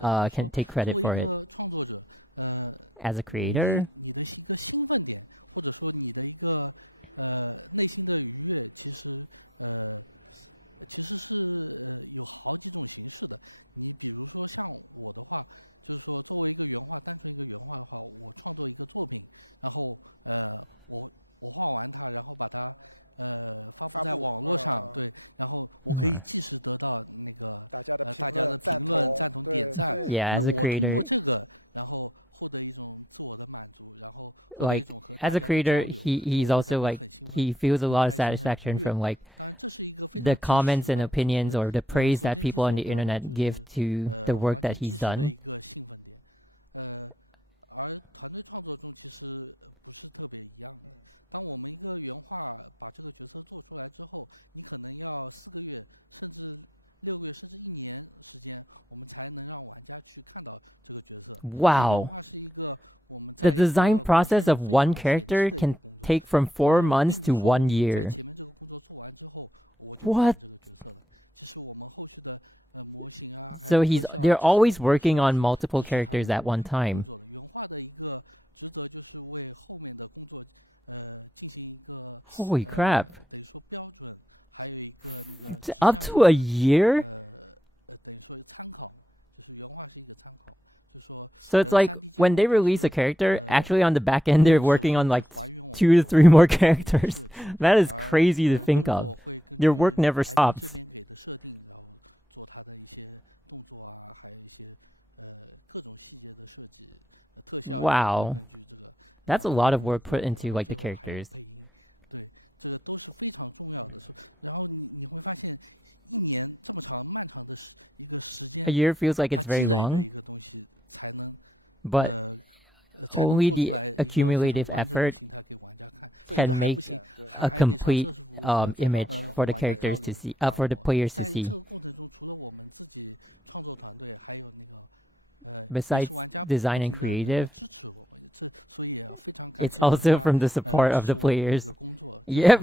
can take credit for it. As a creator. Yeah, as a creator, like as a creator, he's also like he feels a lot of satisfaction from like the comments and opinions or the praise that people on the internet give to the work that he's done. Wow. The design process of one character can take from 4 months to 1 year. What? So they're always working on multiple characters at one time. Holy crap. Up to a year? So it's like when they release a character, actually on the back end they're working on like 2 to 3 more characters. That is crazy to think of. Their work never stops. Wow. That's a lot of work put into like the characters. A year feels like it's very long. But only the accumulative effort can make a complete image for the characters to see, for the players to see. Besides design and creative, it's also from the support of the players. Yep.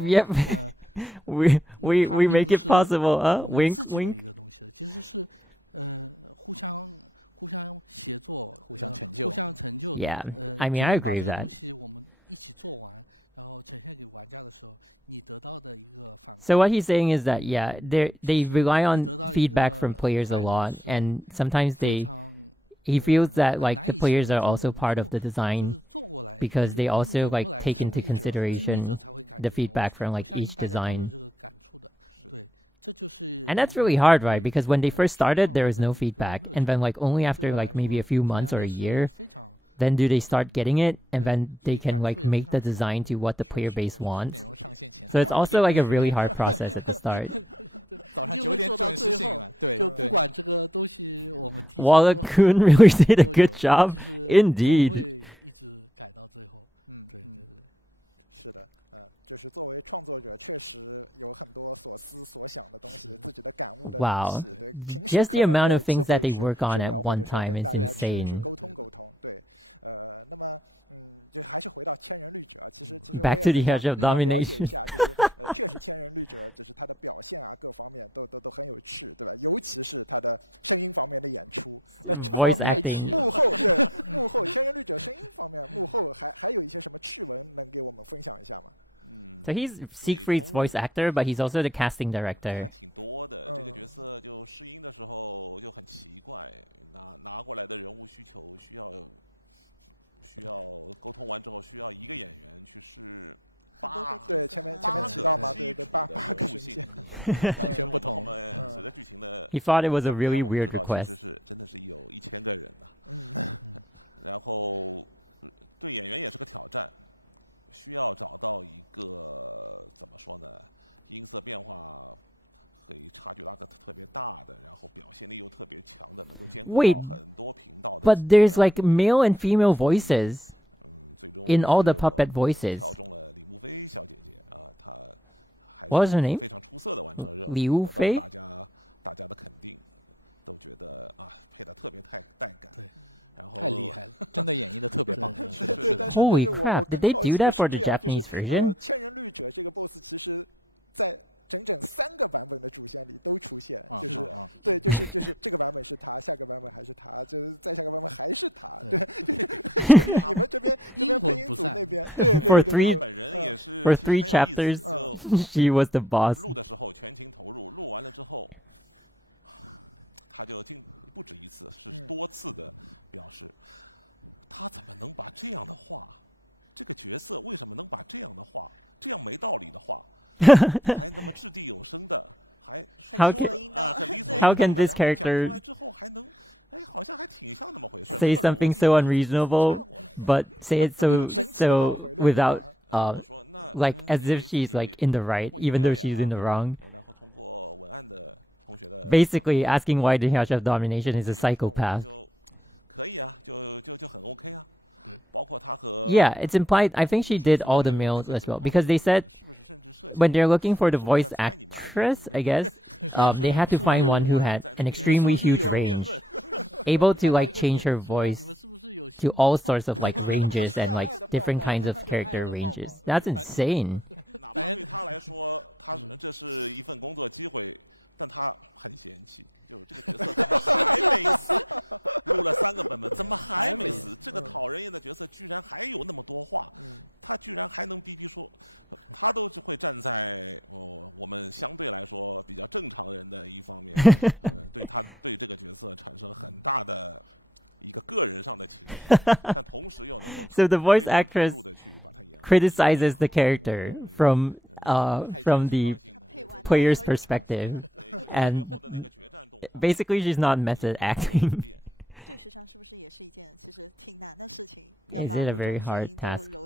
we make it possible, huh? Wink, wink. Yeah, I mean, I agree with that. So what he's saying is that, yeah, they rely on feedback from players a lot, and sometimes he feels that, like, the players are also part of the design because they also, like, take into consideration the feedback from, like, each design. And that's really hard, right? Because when they first started, there was no feedback, and then, like, only after, like, maybe a few months or a year, then do they start getting it, and then they can like make the design to what the player base wants. So it's also like a really hard process at the start. Wallach-kun really did a good job, indeed. Wow, just the amount of things that they work on at one time is insane. Back to the edge of domination. Voice acting. So he's Siegfried's voice actor, but he's also the casting director. He thought it was a really weird request. Wait, but there's like male and female voices in all the puppet voices. What was her name? Liu Fei? Holy crap, did they do that for the Japanese version? For three chapters, she was the boss. how can this character say something so unreasonable, but say it so without like as if she's like in the right, even though she's in the wrong. Basically, asking why the Hyasha of Domination is a psychopath. Yeah, it's implied. I think she did all the males as well, because they said when they're looking for the voice actress, I guess, they had to find one who had an extremely huge range, able to like change her voice to all sorts of like ranges and like different kinds of character ranges. That's insane. So the voice actress criticizes the character from the player's perspective, and basically she's not method acting. Is it a very hard task?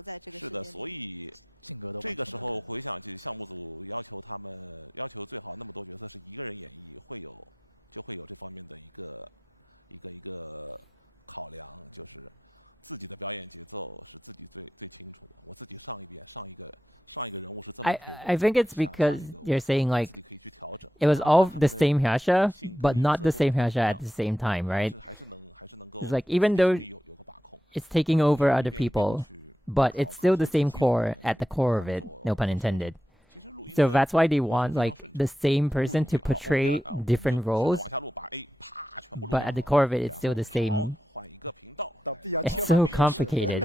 I think it's because you're saying like it was all the same Hyasha, but not the same Hyasha at the same time, right? It's like even though it's taking over other people, but it's still the same core at the core of it, no pun intended. So that's why they want like the same person to portray different roles, but at the core of it, it's still the same. It's so complicated.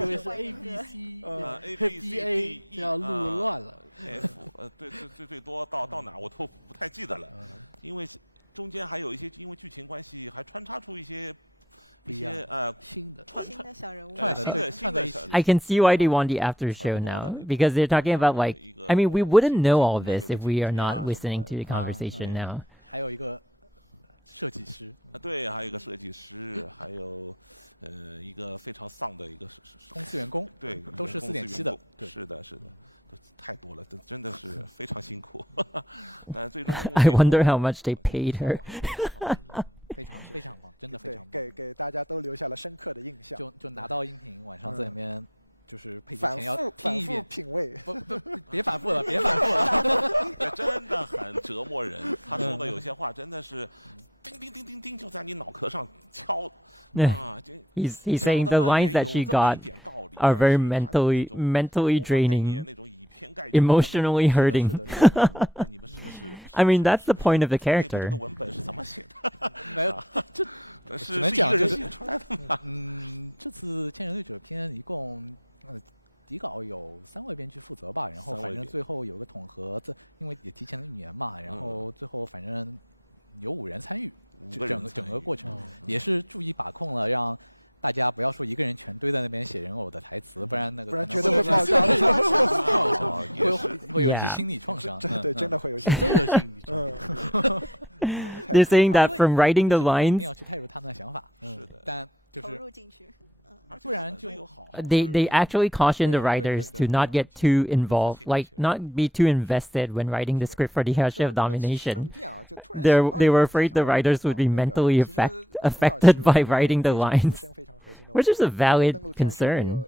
I can see why they want the after show now, because they're talking about like, I mean, we wouldn't know all this if we are not listening to the conversation now. I wonder how much they paid her. He's saying the lines that she got are very mentally draining, emotionally hurting. I mean, that's the point of the character. Yeah. They're saying that from writing the lines, they actually caution the writers to not get too involved, like not be too invested when writing the script for the Hyasha of Domination. They were afraid the writers would be mentally affected by writing the lines, which is a valid concern.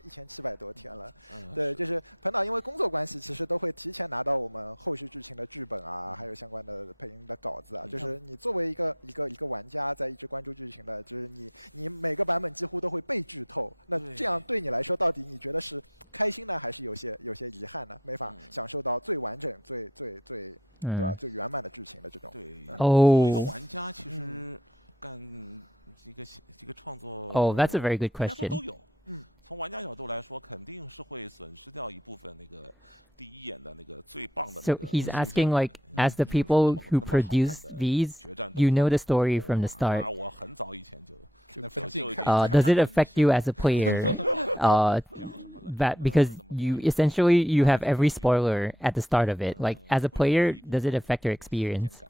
Oh. Oh, that's a very good question. So he's asking, like, as the people who produce these, you know the story from the start. Does it affect you as a player? That because you essentially have every spoiler at the start of it. Like as a player, does it affect your experience?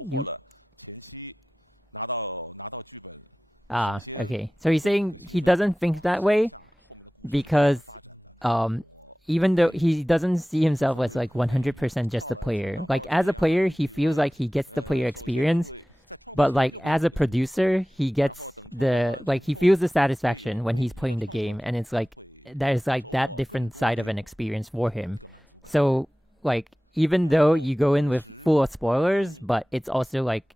You. Okay. So he's saying he doesn't think that way because even though he doesn't see himself as like 100% just a player. Like as a player, he feels like he gets the player experience, but like as a producer, he gets he feels the satisfaction when he's playing the game, and it's like there's like that different side of an experience for him. So like even though you go in with full of spoilers, but it's also like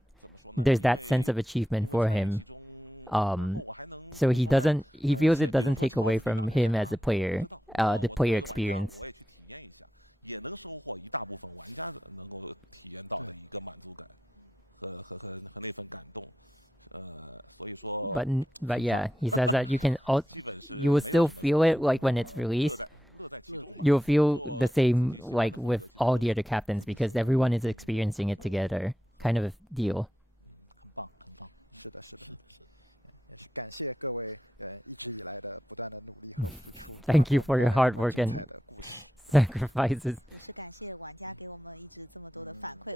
there's that sense of achievement for him. So he feels it doesn't take away from him as a player, the player experience. But yeah, he says that you will still feel it like when it's released. You'll feel the same like with all the other captains because everyone is experiencing it together, kind of a deal. Thank you for your hard work and sacrifices.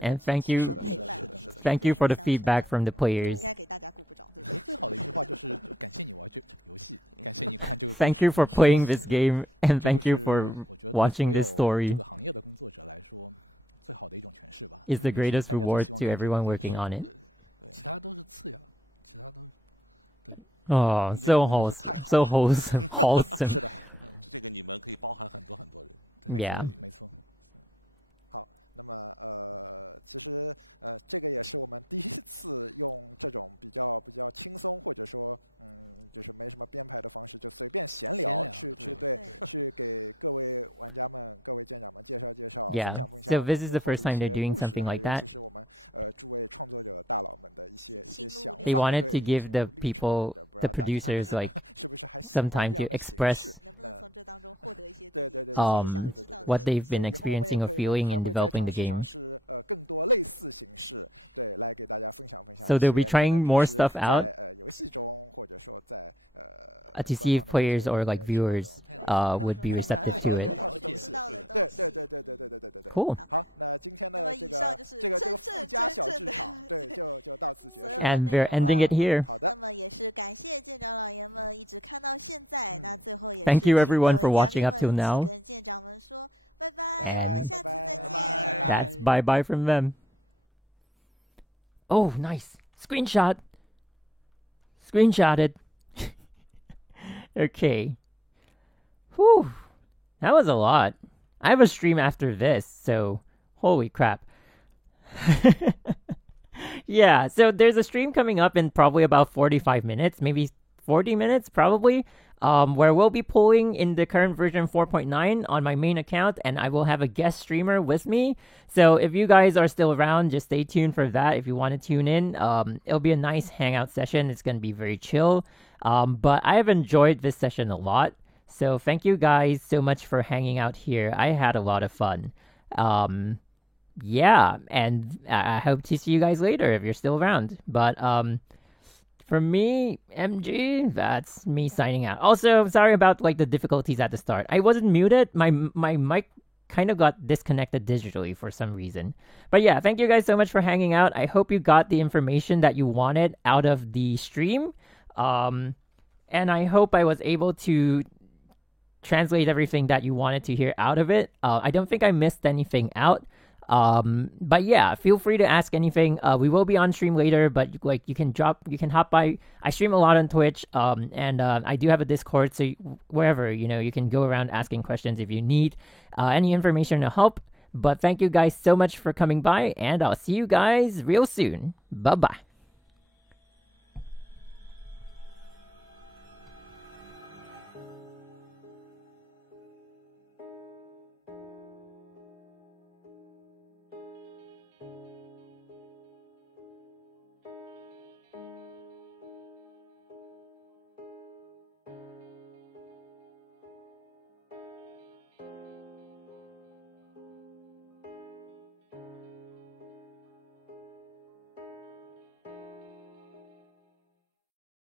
And thank you for the feedback from the players. Thank you for playing this game, and thank you for watching this story. It's the greatest reward to everyone working on it. Oh, so wholesome. Yeah. Yeah, so this is the first time they're doing something like that. They wanted to give the producers, like, some time to express what they've been experiencing or feeling in developing the game. So they'll be trying more stuff out to see if players or like viewers would be receptive to it. Cool. And they're ending it here. Thank you everyone for watching up till now. And that's bye-bye from them. Oh, nice. Screenshot. Screenshotted. Okay. Whew. That was a lot. I have a stream after this, so holy crap. Yeah, so there's a stream coming up in probably about 45 minutes, maybe 40 minutes probably, where we'll be pulling in the current version 4.9 on my main account, and I will have a guest streamer with me. So if you guys are still around, just stay tuned for that if you want to tune in. It'll be a nice hangout session. It's going to be very chill. But I have enjoyed this session a lot. So thank you guys so much for hanging out here. I had a lot of fun. Yeah, and I hope to see you guys later if you're still around. But for me, MG, that's me signing out. Also, sorry about like the difficulties at the start. I wasn't muted. My mic kind of got disconnected digitally for some reason. But yeah, thank you guys so much for hanging out. I hope you got the information that you wanted out of the stream. And I hope I was able to translate everything that you wanted to hear out of it. I don't think I missed anything out. But yeah, feel free to ask anything. We will be on stream later, but like you can hop by. I stream a lot on Twitch, and I do have a Discord, so wherever, you can go around asking questions if you need any information to help. But thank you guys so much for coming by, and I'll see you guys real soon. Bye-bye.